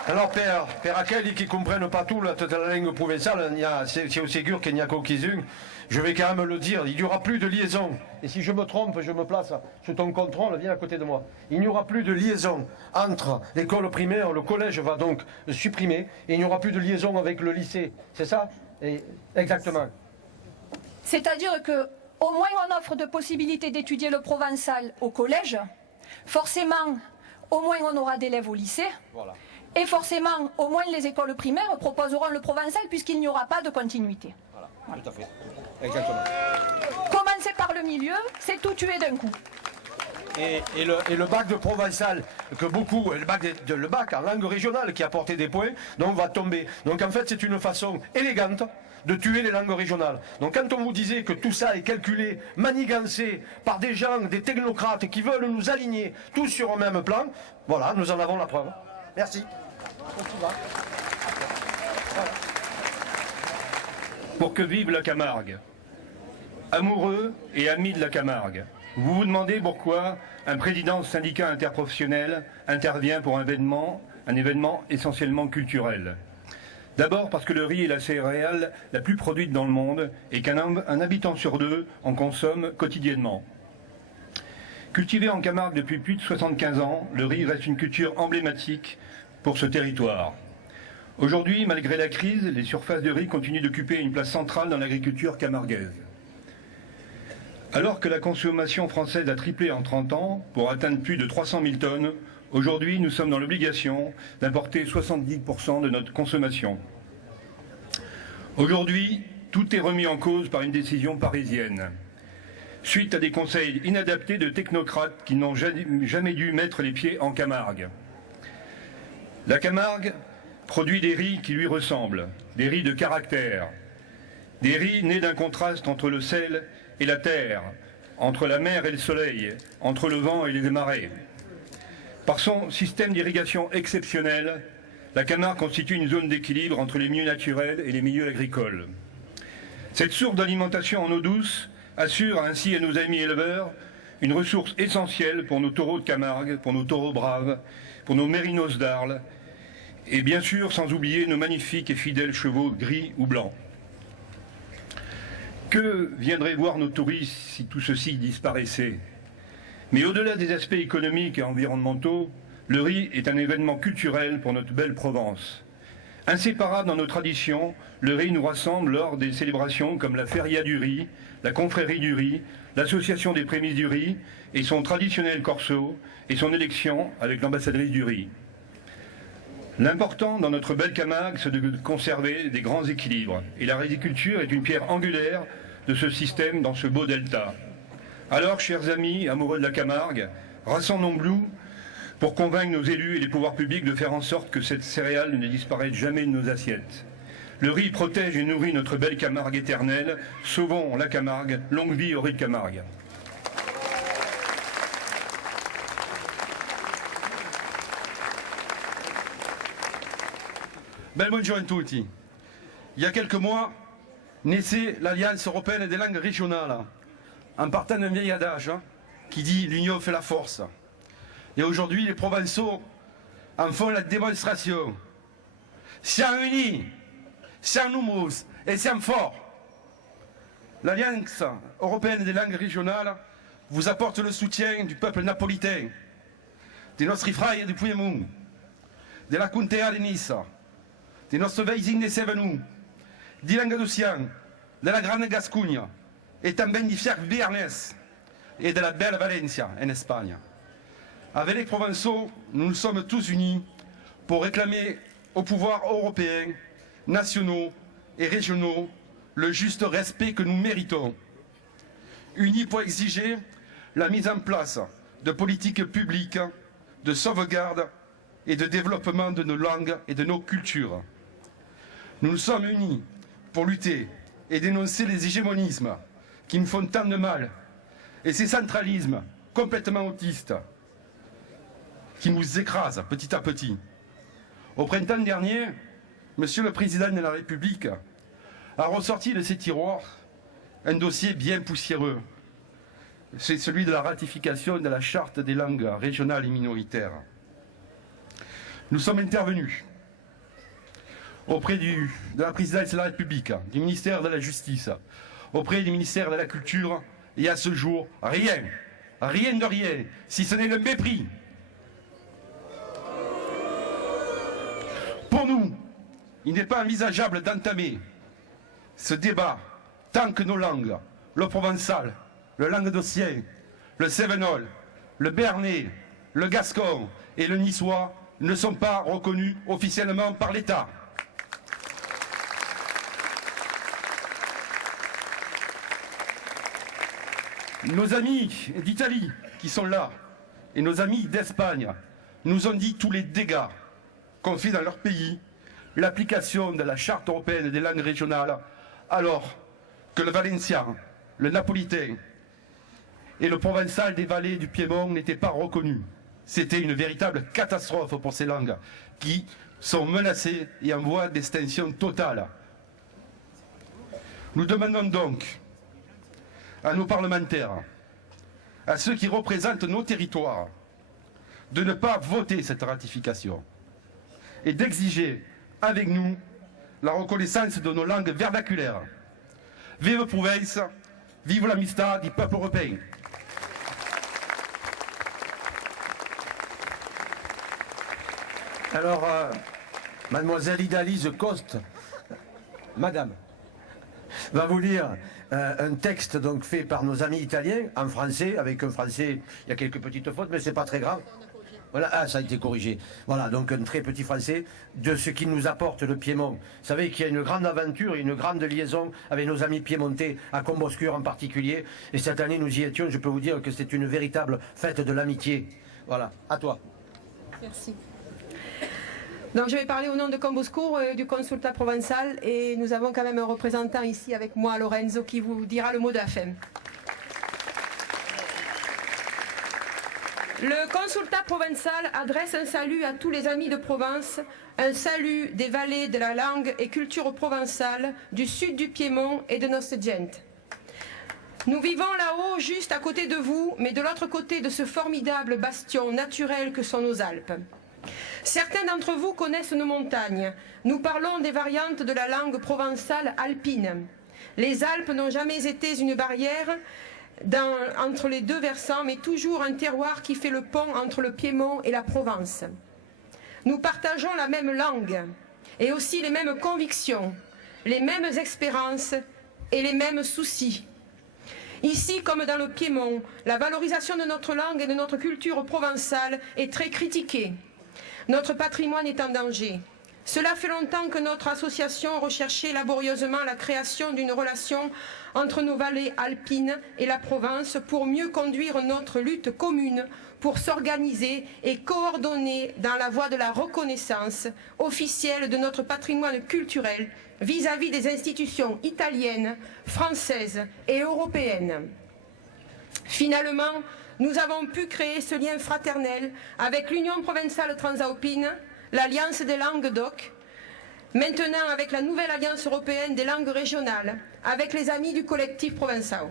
Alors, Père Aquel, qui ne comprennent pas tout la langue provençale, c'est aussi sûr qu'il n'y a qu'aucun. Je vais quand même le dire, il n'y aura plus de liaison. Et si je me trompe, je me place sous ton contrôle, viens à côté de moi. Il n'y aura plus de liaison entre l'école primaire, le collège va donc supprimer, et il n'y aura plus de liaison avec le lycée. C'est ça? Exactement. C'est-à-dire qu'au moins on offre de possibilités d'étudier le provençal au collège, forcément, au moins on aura d'élèves au lycée, voilà. Et forcément, au moins les écoles primaires proposeront le provençal puisqu'il n'y aura pas de continuité. Voilà, voilà. Tout à fait. Exactement. Commencer par le milieu, c'est tout tuer d'un coup. Et le bac de provençal, que beaucoup, le bac en langue régionale qui a porté des points, donc va tomber. Donc en fait, c'est une façon élégante de tuer les langues régionales. Donc quand on vous disait que tout ça est calculé, manigancé par des gens, des technocrates qui veulent nous aligner tous sur un même plan, voilà, nous en avons la preuve. Merci. Pour que vive la Camargue. Amoureux et amis de la Camargue, vous vous demandez pourquoi un président de syndicat interprofessionnel intervient pour un événement essentiellement culturel. D'abord parce que le riz est la céréale la plus produite dans le monde et qu'un habitant sur deux en consomme quotidiennement. Cultivé en Camargue depuis plus de 75 ans, le riz reste une culture emblématique pour ce territoire. Aujourd'hui, malgré la crise, les surfaces de riz continuent d'occuper une place centrale dans l'agriculture camarguaise. Alors que la consommation française a triplé en 30 ans pour atteindre plus de 300 000 tonnes, aujourd'hui nous sommes dans l'obligation d'importer 70% de notre consommation. Aujourd'hui, tout est remis en cause par une décision parisienne, suite à des conseils inadaptés de technocrates qui n'ont jamais dû mettre les pieds en Camargue. La Camargue produit des riz qui lui ressemblent, des riz de caractère, des riz nés d'un contraste entre le sel et la terre, entre la mer et le soleil, entre le vent et les marées. Par son système d'irrigation exceptionnel, la Camargue constitue une zone d'équilibre entre les milieux naturels et les milieux agricoles. Cette source d'alimentation en eau douce assure ainsi à nos amis éleveurs une ressource essentielle pour nos taureaux de Camargue, pour nos taureaux braves, pour nos mérinos d'Arles, et bien sûr sans oublier nos magnifiques et fidèles chevaux gris ou blancs. Que viendraient voir nos touristes si tout ceci disparaissait? Mais au-delà des aspects économiques et environnementaux, le riz est un événement culturel pour notre belle Provence. Inséparable dans nos traditions, le riz nous rassemble lors des célébrations comme la Feria du riz, la Confrérie du riz, l'Association des prémices du riz et son traditionnel corso et son élection avec l'ambassadrice du riz. L'important dans notre belle Camargue, c'est de conserver des grands équilibres. Et la riziculture est une pierre angulaire de ce système dans ce beau delta. Alors, chers amis, amoureux de la Camargue, rassemblons-nous pour convaincre nos élus et les pouvoirs publics de faire en sorte que cette céréale ne disparaisse jamais de nos assiettes. Le riz protège et nourrit notre belle Camargue éternelle. Sauvons la Camargue. Longue vie au riz de Camargue. Buongiorno a tutti. Il y a quelques mois, naissait l'Alliance européenne des langues régionales, en partant d'un vieil adage qui dit « l'union fait la force ». Et aujourd'hui, les Provençaux en font la démonstration. Siamo unis, siamo nombreux et siamo forts. L'Alliance européenne des langues régionales vous apporte le soutien du peuple napolitain, des nostri frères du Piémont, de la Contea de Nice, des nostres voisins de Cévennes, di Languedocian, de la Grande Gascogne, et também du fier Béarnès et de la belle Valencia en Espagne. Avec les Provençaux, nous nous sommes tous unis pour réclamer aux pouvoirs européens, nationaux et régionaux le juste respect que nous méritons. Unis pour exiger la mise en place de politiques publiques de sauvegarde et de développement de nos langues et de nos cultures. Nous nous sommes unis pour lutter et dénoncer les hégémonismes qui nous font tant de mal et ces centralismes complètement autistes qui nous écrasent petit à petit. Au printemps dernier, Monsieur le Président de la République a ressorti de ses tiroirs un dossier bien poussiéreux. C'est celui de la ratification de la Charte des langues régionales et minoritaires. Nous sommes intervenus auprès de la présidence de la République, du ministère de la Justice, auprès du ministère de la Culture, et à ce jour, rien de rien, si ce n'est le mépris. Pour nous, il n'est pas envisageable d'entamer ce débat tant que nos langues, le provençal, le languedocien, le cévenol, le béarnais, le gascon et le niçois ne sont pas reconnus officiellement par l'État. Nos amis d'Italie qui sont là et nos amis d'Espagne nous ont dit tous les dégâts qu'ont fait dans leur pays l'application de la Charte européenne des langues régionales, alors que le valencien, le napolitain et le provençal des vallées du Piémont n'étaient pas reconnus. C'était une véritable catastrophe pour ces langues qui sont menacées et en voie d'extinction totale. Nous demandons donc à nos parlementaires, à ceux qui représentent nos territoires, de ne pas voter cette ratification et d'exiger avec nous la reconnaissance de nos langues vernaculaires. Vive Provença, vive l'amistad du peuple européen. Alors, mademoiselle Idalise Coste, madame, va vous lire un texte donc fait par nos amis italiens en français, avec un français, il y a quelques petites fautes, mais c'est pas très grave. Voilà, ah, ça a été corrigé. Voilà, donc un très petit français de ce qui nous apporte le Piémont. Vous savez qu'il y a une grande aventure, une grande liaison avec nos amis piémontais, à Comboscure en particulier. Et cette année, nous y étions, je peux vous dire que c'est une véritable fête de l'amitié. Voilà, à toi. Merci. Donc je vais parler au nom de Comboscure, du Consultat provençal, et nous avons quand même un représentant ici avec moi, Lorenzo, qui vous dira le mot de la fin. Le Consultat provençal adresse un salut à tous les amis de Provence, un salut des vallées de la langue et culture provençale, du sud du Piémont et de Nostra Gente. Nous vivons là-haut, juste à côté de vous, mais de l'autre côté de ce formidable bastion naturel que sont nos Alpes. Certains d'entre vous connaissent nos montagnes. Nous parlons des variantes de la langue provençale alpine. Les Alpes n'ont jamais été une barrière entre les deux versants, mais toujours un terroir qui fait le pont entre le Piémont et la Provence. Nous partageons la même langue et aussi les mêmes convictions, les mêmes espérances et les mêmes soucis. Ici, comme dans le Piémont, la valorisation de notre langue et de notre culture provençale est très critiquée. Notre patrimoine est en danger. Cela fait longtemps que notre association recherchait laborieusement la création d'une relation entre nos vallées alpines et la Provence pour mieux conduire notre lutte commune, pour s'organiser et coordonner dans la voie de la reconnaissance officielle de notre patrimoine culturel vis-à-vis des institutions italiennes, françaises et européennes. Finalement, nous avons pu créer ce lien fraternel avec l'Union provençale transalpine, l'Alliance des langues d'Oc, maintenant avec la nouvelle Alliance européenne des langues régionales, avec les amis du collectif Provençao.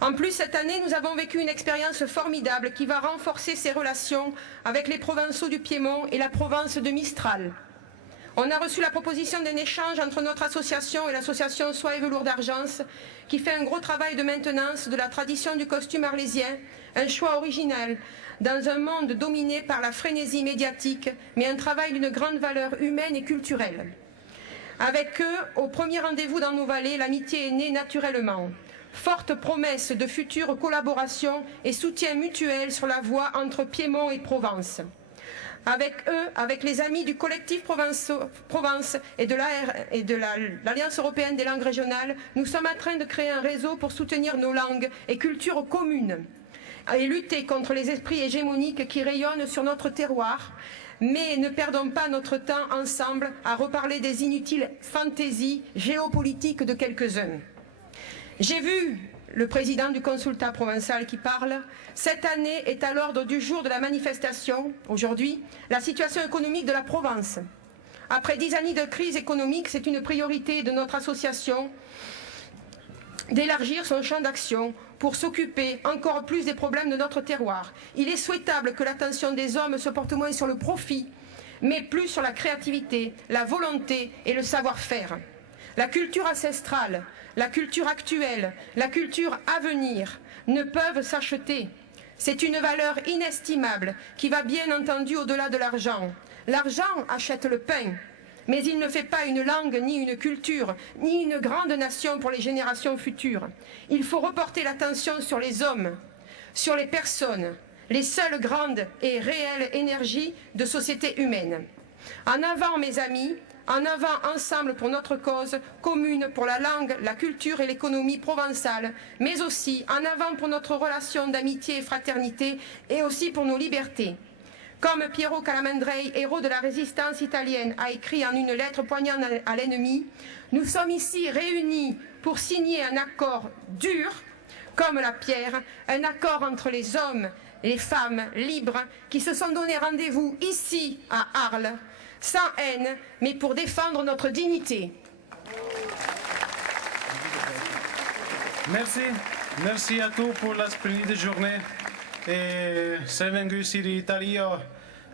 En plus, cette année, nous avons vécu une expérience formidable qui va renforcer ces relations avec les Provençaux du Piémont et la Provence de Mistral. On a reçu la proposition d'un échange entre notre association et l'association Soie et Velours d'Argence, qui fait un gros travail de maintenance de la tradition du costume arlésien, un choix original, dans un monde dominé par la frénésie médiatique, mais un travail d'une grande valeur humaine et culturelle. Avec eux, au premier rendez-vous dans nos vallées, l'amitié est née naturellement. Forte promesse de futures collaborations et soutien mutuel sur la voie entre Piémont et Provence. Avec eux, avec les amis du collectif Provence et de l'Alliance européenne des langues régionales, nous sommes en train de créer un réseau pour soutenir nos langues et cultures communes et lutter contre les esprits hégémoniques qui rayonnent sur notre terroir. Mais ne perdons pas notre temps ensemble à reparler des inutiles fantaisies géopolitiques de quelques-uns. J'ai vu le président du Consultat provençal qui parle. Cette année est à l'ordre du jour de la manifestation, aujourd'hui, la situation économique de la Provence. Après 10 années de crise économique, c'est une priorité de notre association d'élargir son champ d'action pour s'occuper encore plus des problèmes de notre terroir. Il est souhaitable que l'attention des hommes se porte moins sur le profit, mais plus sur la créativité, la volonté et le savoir-faire. La culture ancestrale, la culture actuelle, la culture à venir ne peuvent s'acheter. C'est une valeur inestimable qui va bien entendu au-delà de l'argent. L'argent achète le pain, mais il ne fait pas une langue, ni une culture, ni une grande nation pour les générations futures. Il faut reporter l'attention sur les hommes, sur les personnes, les seules grandes et réelles énergies de société humaine. En avant, mes amis, en avant ensemble pour notre cause commune, pour la langue, la culture et l'économie provençale, mais aussi en avant pour notre relation d'amitié et fraternité et aussi pour nos libertés. Comme Piero Calamandrei, héros de la résistance italienne, a écrit en une lettre poignante à l'ennemi, nous sommes ici réunis pour signer un accord dur, comme la pierre, un accord entre les hommes et les femmes libres qui se sont donné rendez-vous ici à Arles, sans haine, mais pour défendre notre dignité. Merci à tous pour la splendide journée. Et c'est venu ici d'Italie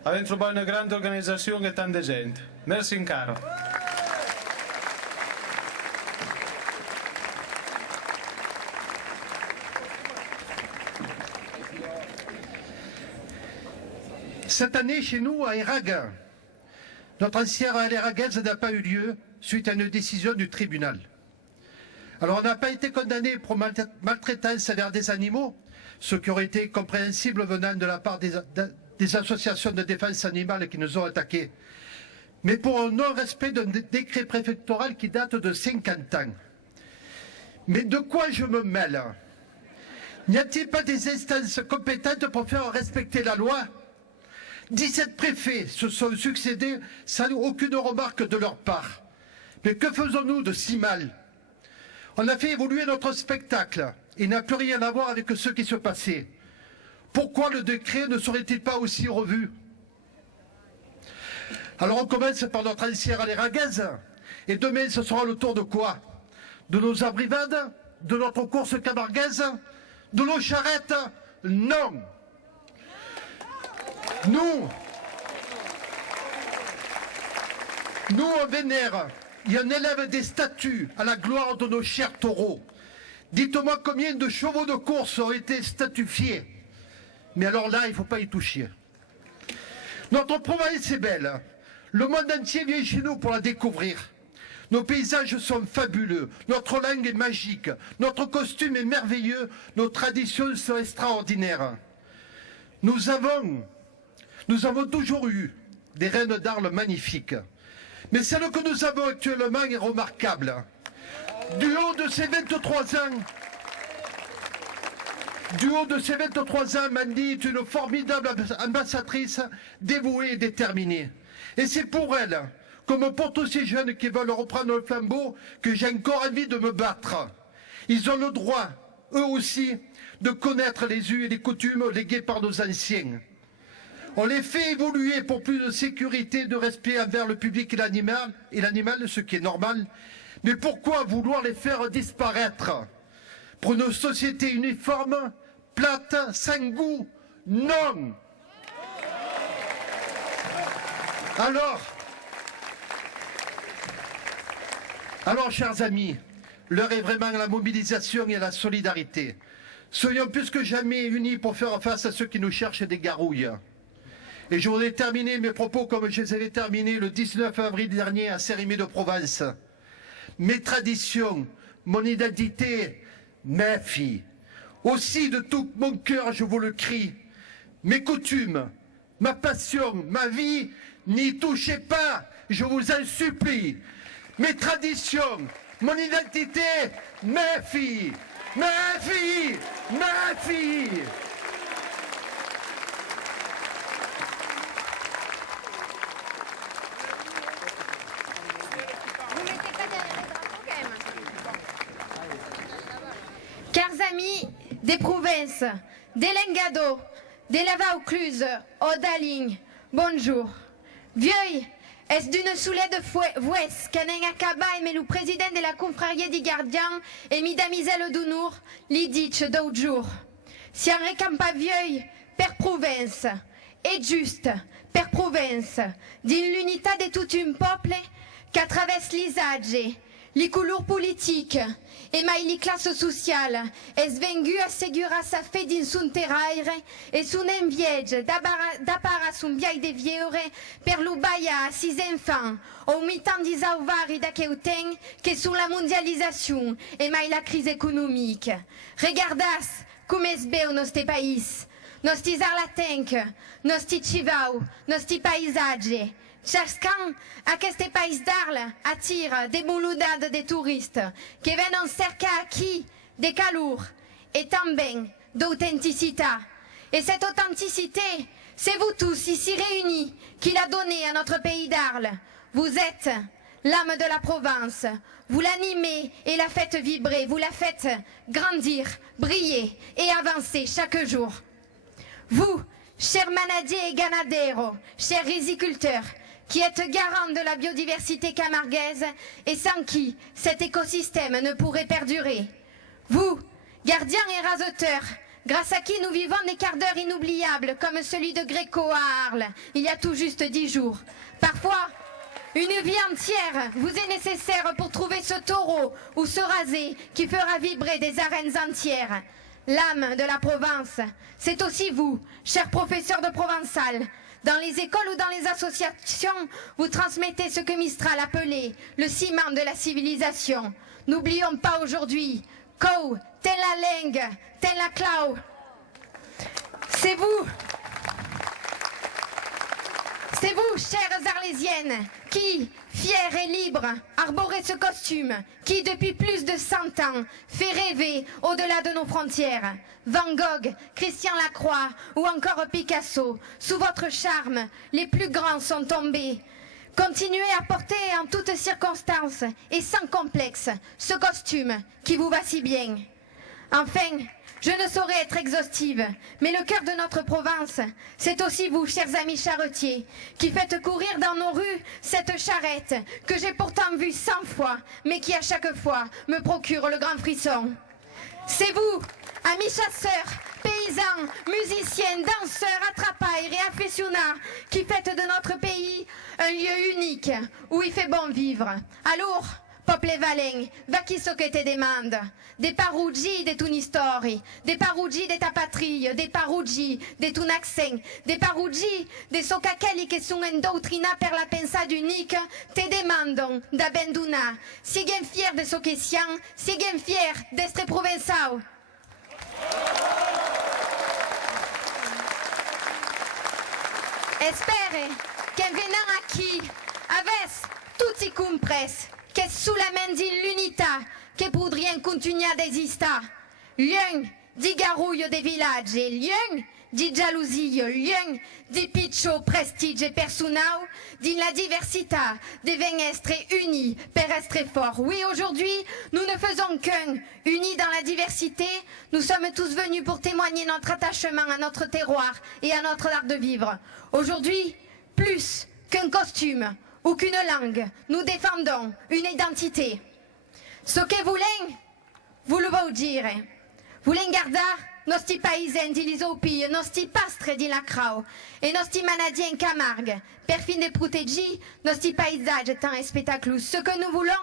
avec une grande organisation et tant de gens. Merci encore. Cette année, chez nous, à Erague, notre ancienne Eragaise n'a pas eu lieu suite à une décision du tribunal. Alors, on n'a pas été condamné pour maltraitance envers des animaux, ce qui aurait été compréhensible venant de la part des associations de défense animale qui nous ont attaqués, mais pour un non-respect d'un décret préfectoral qui date de 50 ans. Mais de quoi je me mêle? N'y a-t-il pas des instances compétentes pour faire respecter la loi? 17 préfets se sont succédés sans aucune remarque de leur part. Mais que faisons-nous de si mal? On a fait évoluer notre spectacle et n'a plus rien à voir avec ce qui se passait. Pourquoi le décret ne serait-il pas aussi revu? Alors on commence par notre ancienne Eragaise, et demain ce sera le tour de quoi? De nos abrivades? De notre course camarguaise? De nos charrettes? Non! Nous, on vénère et on élève des statues à la gloire de nos chers taureaux. Dites-moi combien de chevaux de course ont été statufiés. Mais alors là, il ne faut pas y toucher. Notre province est belle. Le monde entier vient chez nous pour la découvrir. Nos paysages sont fabuleux, notre langue est magique, notre costume est merveilleux, nos traditions sont extraordinaires. Nous avons toujours eu des reines d'Arles magnifiques. Mais celle que nous avons actuellement est remarquable. Du haut de ses 23 ans, Mandy est une formidable ambassadrice dévouée et déterminée. Et c'est pour elle, comme pour tous ces jeunes qui veulent reprendre le flambeau, que j'ai encore envie de me battre. Ils ont le droit, eux aussi, de connaître les us et les coutumes légués par nos anciens. On les fait évoluer pour plus de sécurité, de respect envers le public et l'animal, ce qui est normal. Mais pourquoi vouloir les faire disparaître? Pour une société uniforme, plate, sans goût? Non! Alors, chers amis, l'heure est vraiment à la mobilisation et à la solidarité. Soyons plus que jamais unis pour faire face à ceux qui nous cherchent des garouilles. Et je voudrais terminer mes propos comme je les avais terminés le 19 avril dernier à Saint-Rémy-de-Provence. Mes traditions, mon identité, mes filles. Aussi de tout mon cœur je vous le crie. Mes coutumes, ma passion, ma vie, n'y touchez pas, je vous en supplie. Mes traditions, mon identité, mes filles, mes filles, mes filles. Chers amis des provinces, des Lengado, des Lavaucluse, Odaling, bonjour. Vieux, est-ce d'une soulée de Voues, qu'un acaba et le président de la confrérie des gardiens et midamiselle d'Ounour, l'iditch d'autjour. Si un récampa vieux, per province, et juste, per province, d'une l'unité de tout un peuple, qu'à travers l'isage, les couleurs politiques et les classes sociales es vengu assegurar sa fe din son terraire et son enviege d'appara son biai de vieure per lo baia a sis enfants au mitan d'isauvari d'aqueuten que sur la mondialisation et la crise économique. Regardas com es beu nostre país, nostres arlatenc, nostre chivau, nostre paisatge. Chacun, aquest país d'Arles attire des boulodades de touristes qui viennent cercar aquí de calor et também d'authenticité. Et cette authenticité, c'est vous tous ici réunis qui l'a donnée à notre pays d'Arles. Vous êtes l'âme de la province. Vous l'animez et la faites vibrer. Vous la faites grandir, briller et avancer chaque jour. Vous, chers manadiers et ganaderos, chers riziculteurs, qui êtes garant de la biodiversité camarguaise et sans qui cet écosystème ne pourrait perdurer. Vous, gardiens et raseteurs, grâce à qui nous vivons des quarts d'heure inoubliables, comme celui de Gréco à Arles, il y a tout juste 10 jours. Parfois, une vie entière vous est nécessaire pour trouver ce taureau ou ce rasé qui fera vibrer des arènes entières. L'âme de la Provence, c'est aussi vous, chers professeurs de provençal. Dans les écoles ou dans les associations, vous transmettez ce que Mistral appelait le ciment de la civilisation. N'oublions pas aujourd'hui, Kou, tel la langue, tel la clau. C'est vous, chères Arlésiennes, qui, fières et libres, arborez ce costume, qui, depuis plus de 100 ans, fait rêver au-delà de nos frontières. Van Gogh, Christian Lacroix ou encore Picasso, sous votre charme, les plus grands sont tombés. Continuez à porter en toutes circonstances et sans complexe ce costume qui vous va si bien. Enfin, je ne saurais être exhaustive, mais le cœur de notre Provence, c'est aussi vous, chers amis charretiers, qui faites courir dans nos rues cette charrette que j'ai pourtant vue 100 fois, mais qui à chaque fois me procure le grand frisson. C'est vous, amis chasseurs, paysans, musiciens, danseurs, attrapailleurs et aficionats, qui faites de notre pays un lieu unique où il fait bon vivre. Alors, Pople Valeng, va chi so che te demanda, des paruggi de ton histoire, des paruggi de ta patrie, des paruggi de ton accent, des paruggi de so cacali che sono indoctrinati per la pensata unique, te demandano d'abandonnar. Siguen fiers de so che siamo, siguen fiers d'estre provençal. Espere che venant aquí, aves tutti compres, che solamente l'unità che podrien continuare ad esistere. Lien di garouille des villages, lien di jalousie, lien di piccio prestige personal, di la diversità devient être unis per être fort. Oui, aujourd'hui, nous ne faisons qu'un, unis dans la diversité, nous sommes tous venus pour témoigner notre attachement à notre terroir et à notre art de vivre. Aujourd'hui, plus qu'un costume ou qu'une langue, nous défendons une identité. Ce que voulons, vous le voulez dire. Voulons garder nostri païsens di l'Isopie, nostri pastres di la Crau et nostri manadiers en Camargue, per fin de protéger nostri paysages tant spectaculeux. Ce que nous voulons,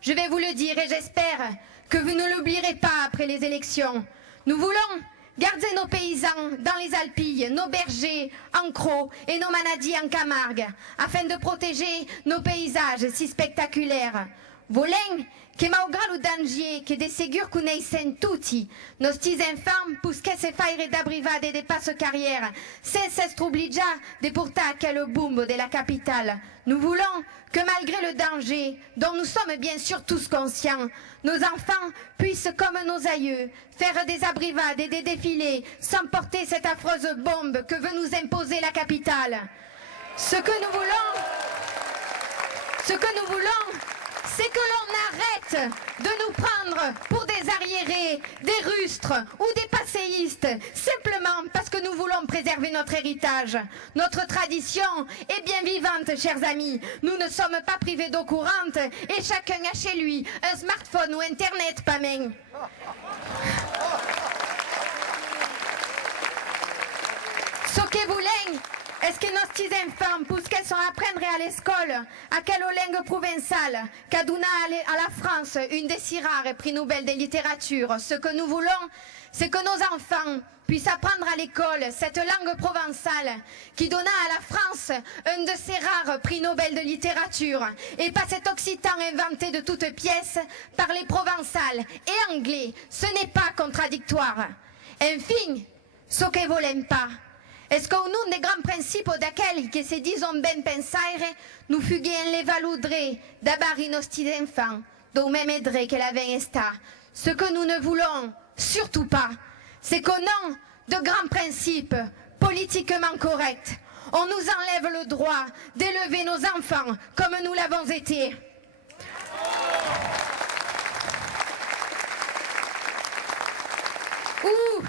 je vais vous le dire et j'espère que vous ne l'oublierez pas après les élections. Nous voulons garder nos paysans dans les Alpilles, nos bergers en Crau et nos manadiers en Camargue, afin de protéger nos paysages si spectaculaires. Volem che malgrado le danger che de segur coneixen tutti, nostri enfants pusquesse faire d'abrivade de passe-carrière, sans être obligés de porter quel bombe de la capitale. Nous voulons que malgré le danger, dont nous sommes bien sûr tous conscients, nos enfants puissent, comme nos aïeux, faire des abrivades et des défilés sans porter cette affreuse bombe que veut nous imposer la capitale. Ce que nous voulons, c'est que l'on arrête de nous prendre pour des arriérés, des rustres ou des passéistes, simplement parce que nous voulons préserver notre héritage. Notre tradition est bien vivante, chers amis. Nous ne sommes pas privés d'eau courante et chacun a chez lui un smartphone ou Internet, pas même. Ce que voulons, est-ce que nos petits enfants, puisqu'ils sont apprendre à l'école, à quelle langue provençale, qu'a donné à la France une des si rares prix Nobel de littérature, ce que nous voulons, c'est que nos enfants puissent apprendre à l'école cette langue provençale qui donna à la France un de ces rares prix Nobel de littérature et pas cet occitan inventé de toutes pièces par les provençales et anglais. Ce n'est pas contradictoire. Enfin, ce que voulons pas, est-ce qu'au nom des grands principes d'aquels que se disons ben pensaire, nous fuguons les valudrés d'abari nostri enfants, d'au même aidré que la esta. Ce que nous ne voulons surtout pas, c'est qu'au nom de grands principes politiquement corrects, on nous enlève le droit d'élever nos enfants comme nous l'avons été. Où,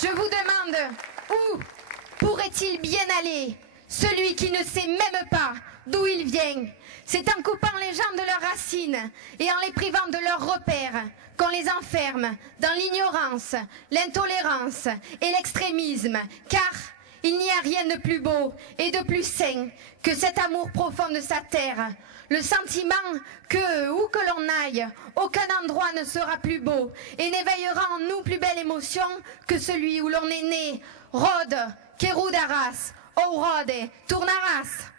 je vous demande, où pourrait-il bien aller celui qui ne sait même pas d'où il vient. C'est en coupant les gens de leurs racines et en les privant de leurs repères qu'on les enferme dans l'ignorance, l'intolérance et l'extrémisme, car il n'y a rien de plus beau et de plus sain que cet amour profond de sa terre, le sentiment que, où que l'on aille, aucun endroit ne sera plus beau et n'éveillera en nous plus belle émotion que celui où l'on est né. Rode, Keroudaras, Ourode, Tournaras.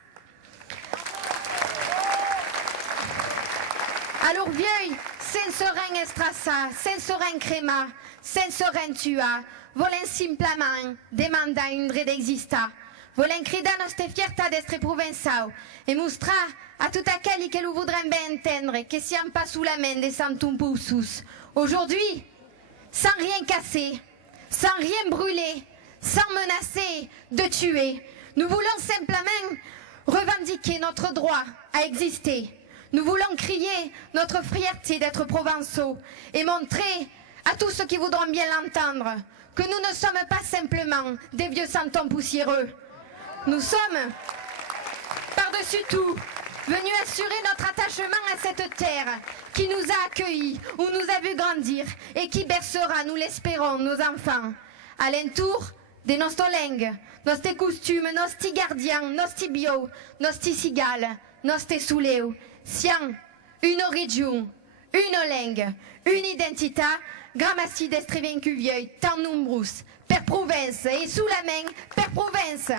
Alors vieux, sensoren estrassa, sensoren crema, sensoren tua, volen simplement demanda undre d'exista. Volen crida nostre fierta d'estre provençau et mostrar à tout aquel que nous voudrons bien entendre que siam pas sous la main des santum poussus. Aujourd'hui, sans rien casser, sans rien brûler, sans menacer de tuer, nous voulons simplement revendiquer notre droit à exister. Nous voulons crier notre fierté d'être provençaux et montrer à tous ceux qui voudront bien l'entendre que nous ne sommes pas simplement des vieux santons poussiéreux. Nous sommes, par-dessus tout, venus assurer notre attachement à cette terre qui nous a accueillis, où nous a vu grandir et qui bercera, nous l'espérons, nos enfants. Alentour de nostre langue, nostre costumes, nostri gardiens, nostri bio, nostri cigales, nostre souleu. Sian, une origine, une langue, une identité, grammassi d'estre vaincu vieux, tant nombreux, per province et sous la main, per province.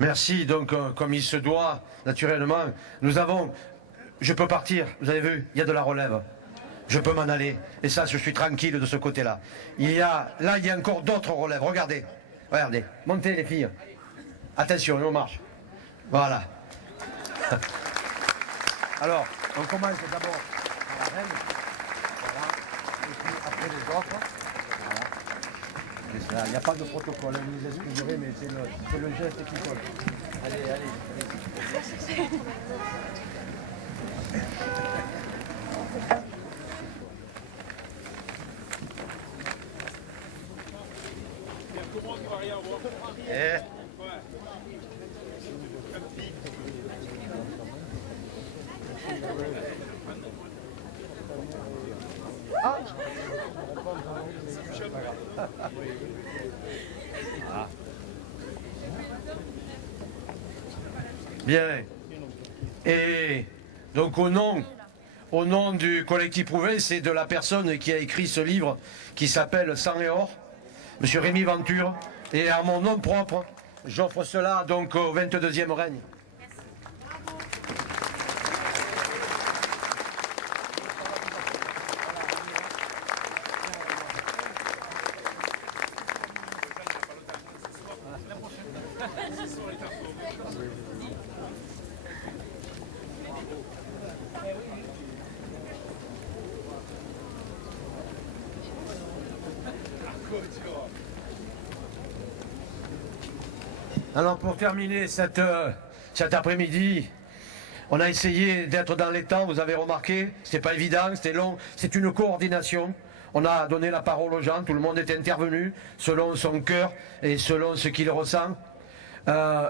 Merci, donc comme il se doit, naturellement, nous avons... Je peux partir, vous avez vu, il y a de la relève. Je peux m'en aller, et ça, je suis tranquille de ce côté-là. Il y a encore d'autres relèves, regardez, regardez, montez les filles. Attention, on marche. Voilà. Alors, on commence d'abord par la reine, voilà, et puis après les autres. Voilà. Il n'y a pas de protocole, vous nous excuserez, mais c'est le geste qui compte. Allez, allez. Bien. Et donc au nom du collectif Prouvence et de la personne qui a écrit ce livre qui s'appelle Sang et Or, M. Rémi Venture, et à mon nom propre, j'offre cela donc au 22e règne. Alors pour terminer cet après-midi, on a essayé d'être dans les temps, vous avez remarqué, c'était pas évident, c'était long, c'est une coordination. On a donné la parole aux gens, tout le monde est intervenu selon son cœur et selon ce qu'il ressent.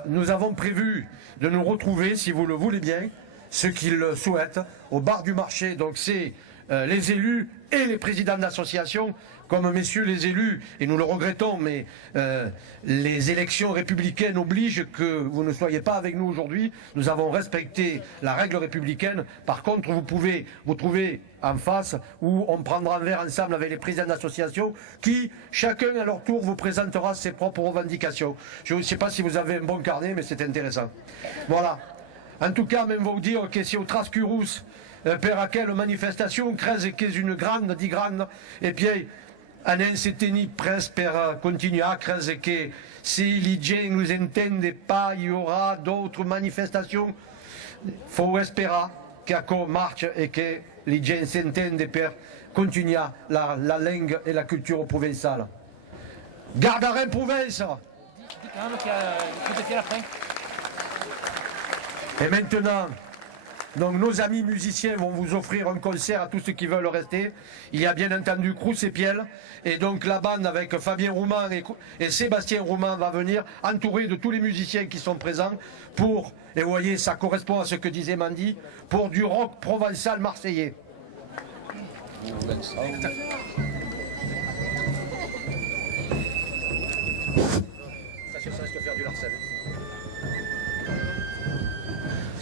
Nous avons prévu de nous retrouver, si vous le voulez bien, ceux qui le souhaitent, au bar du marché. Donc c'est les élus et les présidents d'associations comme messieurs les élus, et nous le regrettons, mais les élections républicaines obligent que vous ne soyez pas avec nous aujourd'hui. Nous avons respecté la règle républicaine. Par contre, vous pouvez vous trouver en face où on prendra un verre ensemble avec les présidents d'associations qui, chacun à leur tour, vous présentera ses propres revendications. Je ne sais pas si vous avez un bon carnet, mais c'est intéressant. Voilà. En tout cas, même vous dire que si au Trascurus, per aquella manifestation, crese che è una grande di grande, e poi non si tiene presque per continuare, crese che si les gens nous entendent pas, il y aura d'autres manifestations. Faut espérer que marche et que les gens s'entendent per continuare la langue et la culture provençale. Gardarin Provence! Et maintenant, donc nos amis musiciens vont vous offrir un concert à tous ceux qui veulent rester. Il y a bien entendu Crous et Piel. Et donc la bande avec Fabien Rouman et Sébastien Rouman va venir entouré de tous les musiciens qui sont présents pour, et vous voyez ça correspond à ce que disait Mandy, pour du rock provençal marseillais.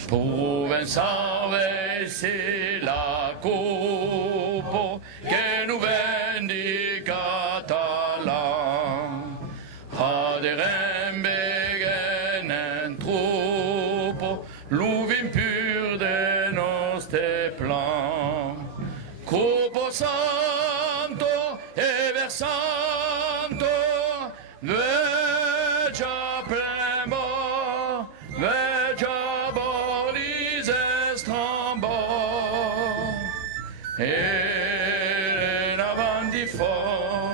Provençale, c'est la coupe que nous vendi catalan. Aderembegen en troupe, l'ouvim pur de nostre plan. Coupo santo e versanto, vegia plemo, vegia bolis estrambo, e avanti fort.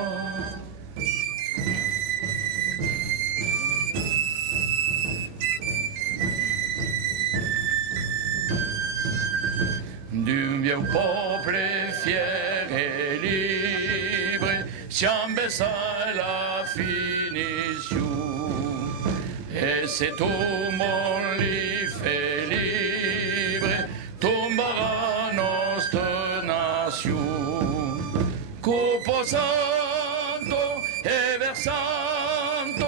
D'un vieux peuple fier et libre, siamo à la finition. Et c'est tout mon lit fait libre, tombera nostra nation. Cupo santo e versanto,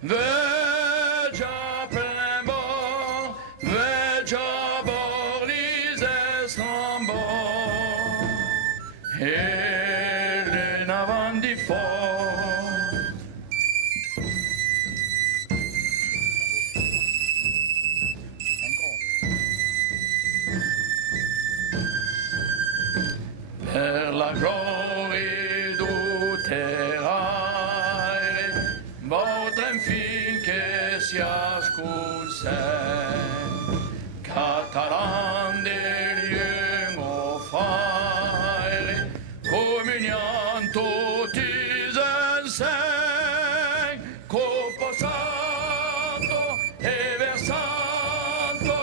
vegia plemo, vegia bolis estrambo, e l'avanti fort. Per la gloria du terraire, votre infin che sia scuse, catalan del lieu offrire, communion tutti enseignes, Cupo santo e versanto,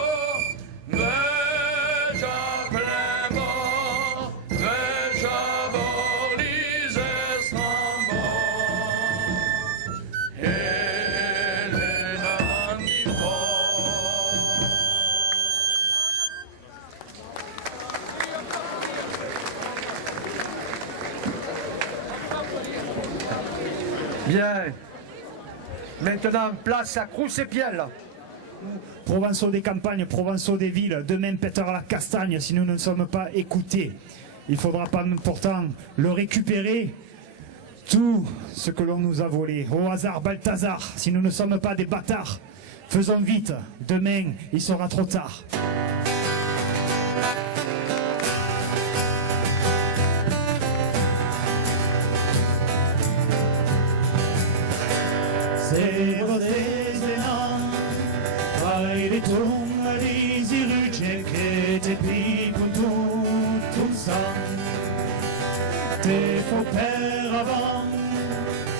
vegia plemo, vegia bolis estrambo, e l'avanti fort. Bien. Maintenant, place à Crous et Piel. Provençaux des campagnes, Provençaux des villes, demain pètera la castagne si nous ne sommes pas écoutés. Il faudra pas pourtant le récupérer, tout ce que l'on nous a volé. Au hasard, Balthazar, si nous ne sommes pas des bâtards, faisons vite, demain il sera trop tard. Se potete no, fai le tunga di siruce che te pipun tutto san, te fo per avant,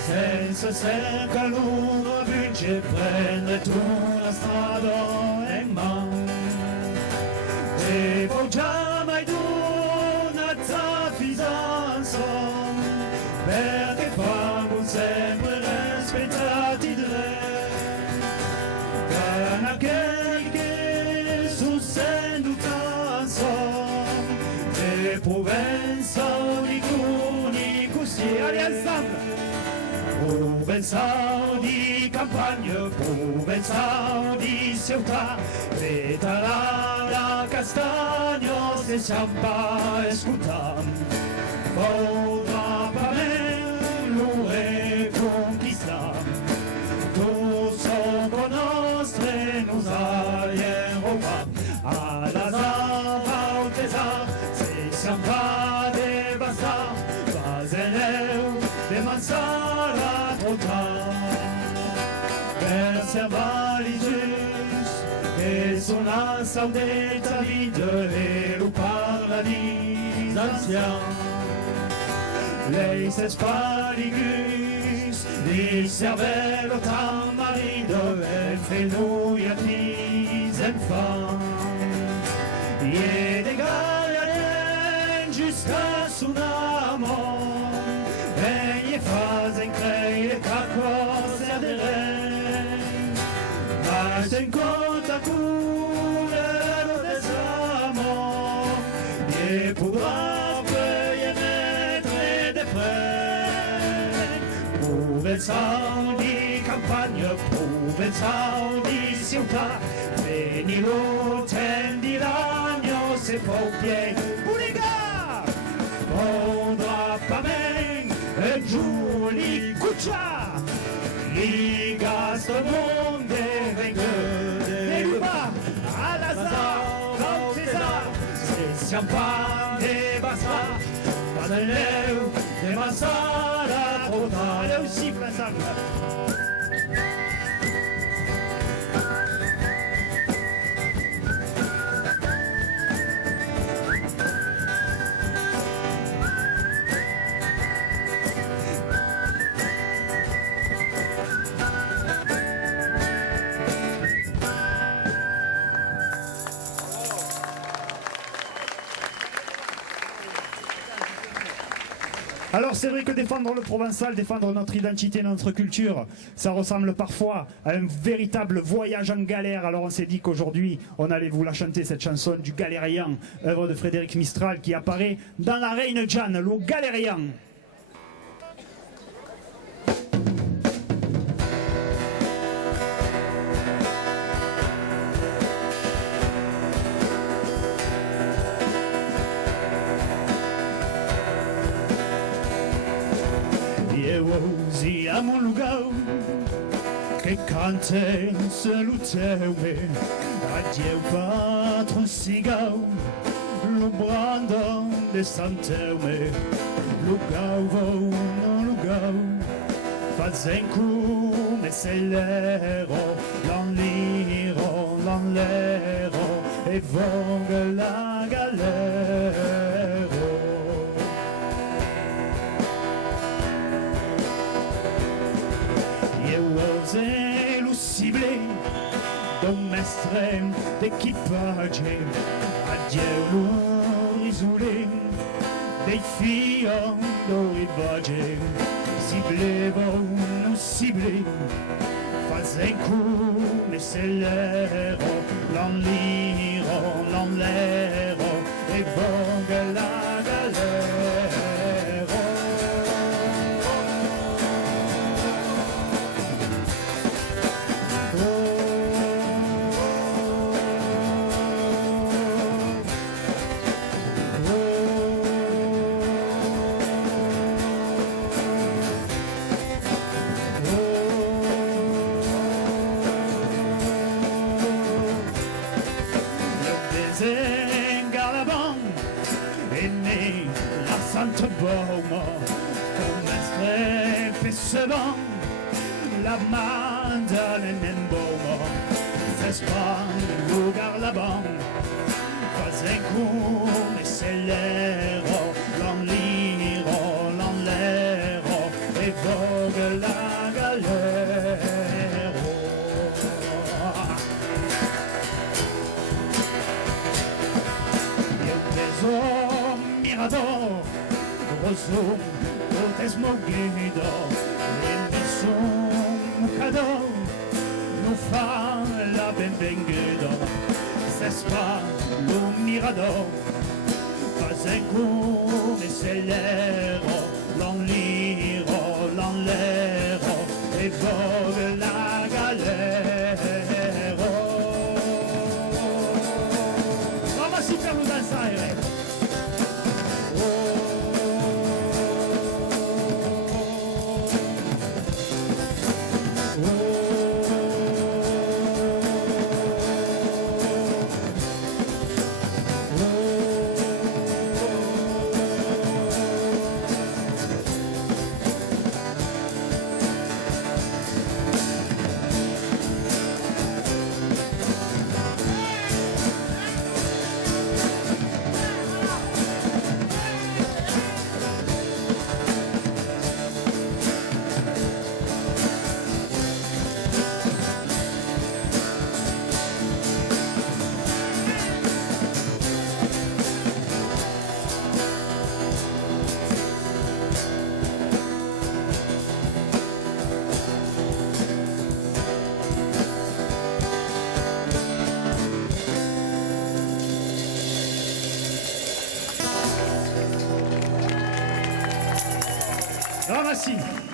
senza cerca l'uno vince prende tu la strada in man, te fo già mai tu una fidanza, perché famo sempre rispettati Cana che su sendutanza e Provenza unico Provençal di campagna, Provençal di ciutat, veterà la castagna se siamo escutant. Voldrà lo reconquistar. Tous som nostre, nous allions robar. A las autesar, se siamo pas des bastards, pas élèves, des mansara trop tard. Vers valisus, et son assaut d'état vide, et nous parla des anciens. Leis espaligus, di cervello tamarino, e fenouiatis enfants. Et des galériens jusqu'à son amant, et y faisant créer les cacos et des reins. Mais en compte à couleur des amants, et pourra payer mettre des frais. Provençal di campagna, Provençal di ciutat, venilo tendi l'agno se fa un pied. Bouliga! Pondra pa men, e giù li cuccia, li gasta monde vengue, e ruba alla zautesa, se siamo pas des bastards, pas de l'eu, des massara, trop tard, allez aussi, place. Alors c'est vrai que défendre le provençal, défendre notre identité, notre culture, ça ressemble parfois à un véritable voyage en galère. Alors on s'est dit qu'aujourd'hui, on allait vous la chanter, cette chanson du Galérian, œuvre de Frédéric Mistral qui apparaît dans La Reine Jeanne, le Galérian. Siamo un lugar che canta saluteu adieu patron cigau lumbrando de santeu lugau non lugau fazem come celero l'enliro l'enlero e vogue la galera. Lo ciblé d'un mestre d'equipage, adieu lo risolé dei filles do rivage, ciblé non ciblé, fazem come celero l'enliro l'enlero e vogue la galera. La Maddalena in Boma, Vespan, lugar la ban, fazem come celero, l'enliro, l'enlero, e vogue la galera. Io peso mirador, rosum, potes moguido, un cadeau nous fa la benvenguda, c'est pas le mirador, fazem come celero, l'enliro, l'enlero, c'est bonne la galère. On va s'y faire nous danser. Ramassis.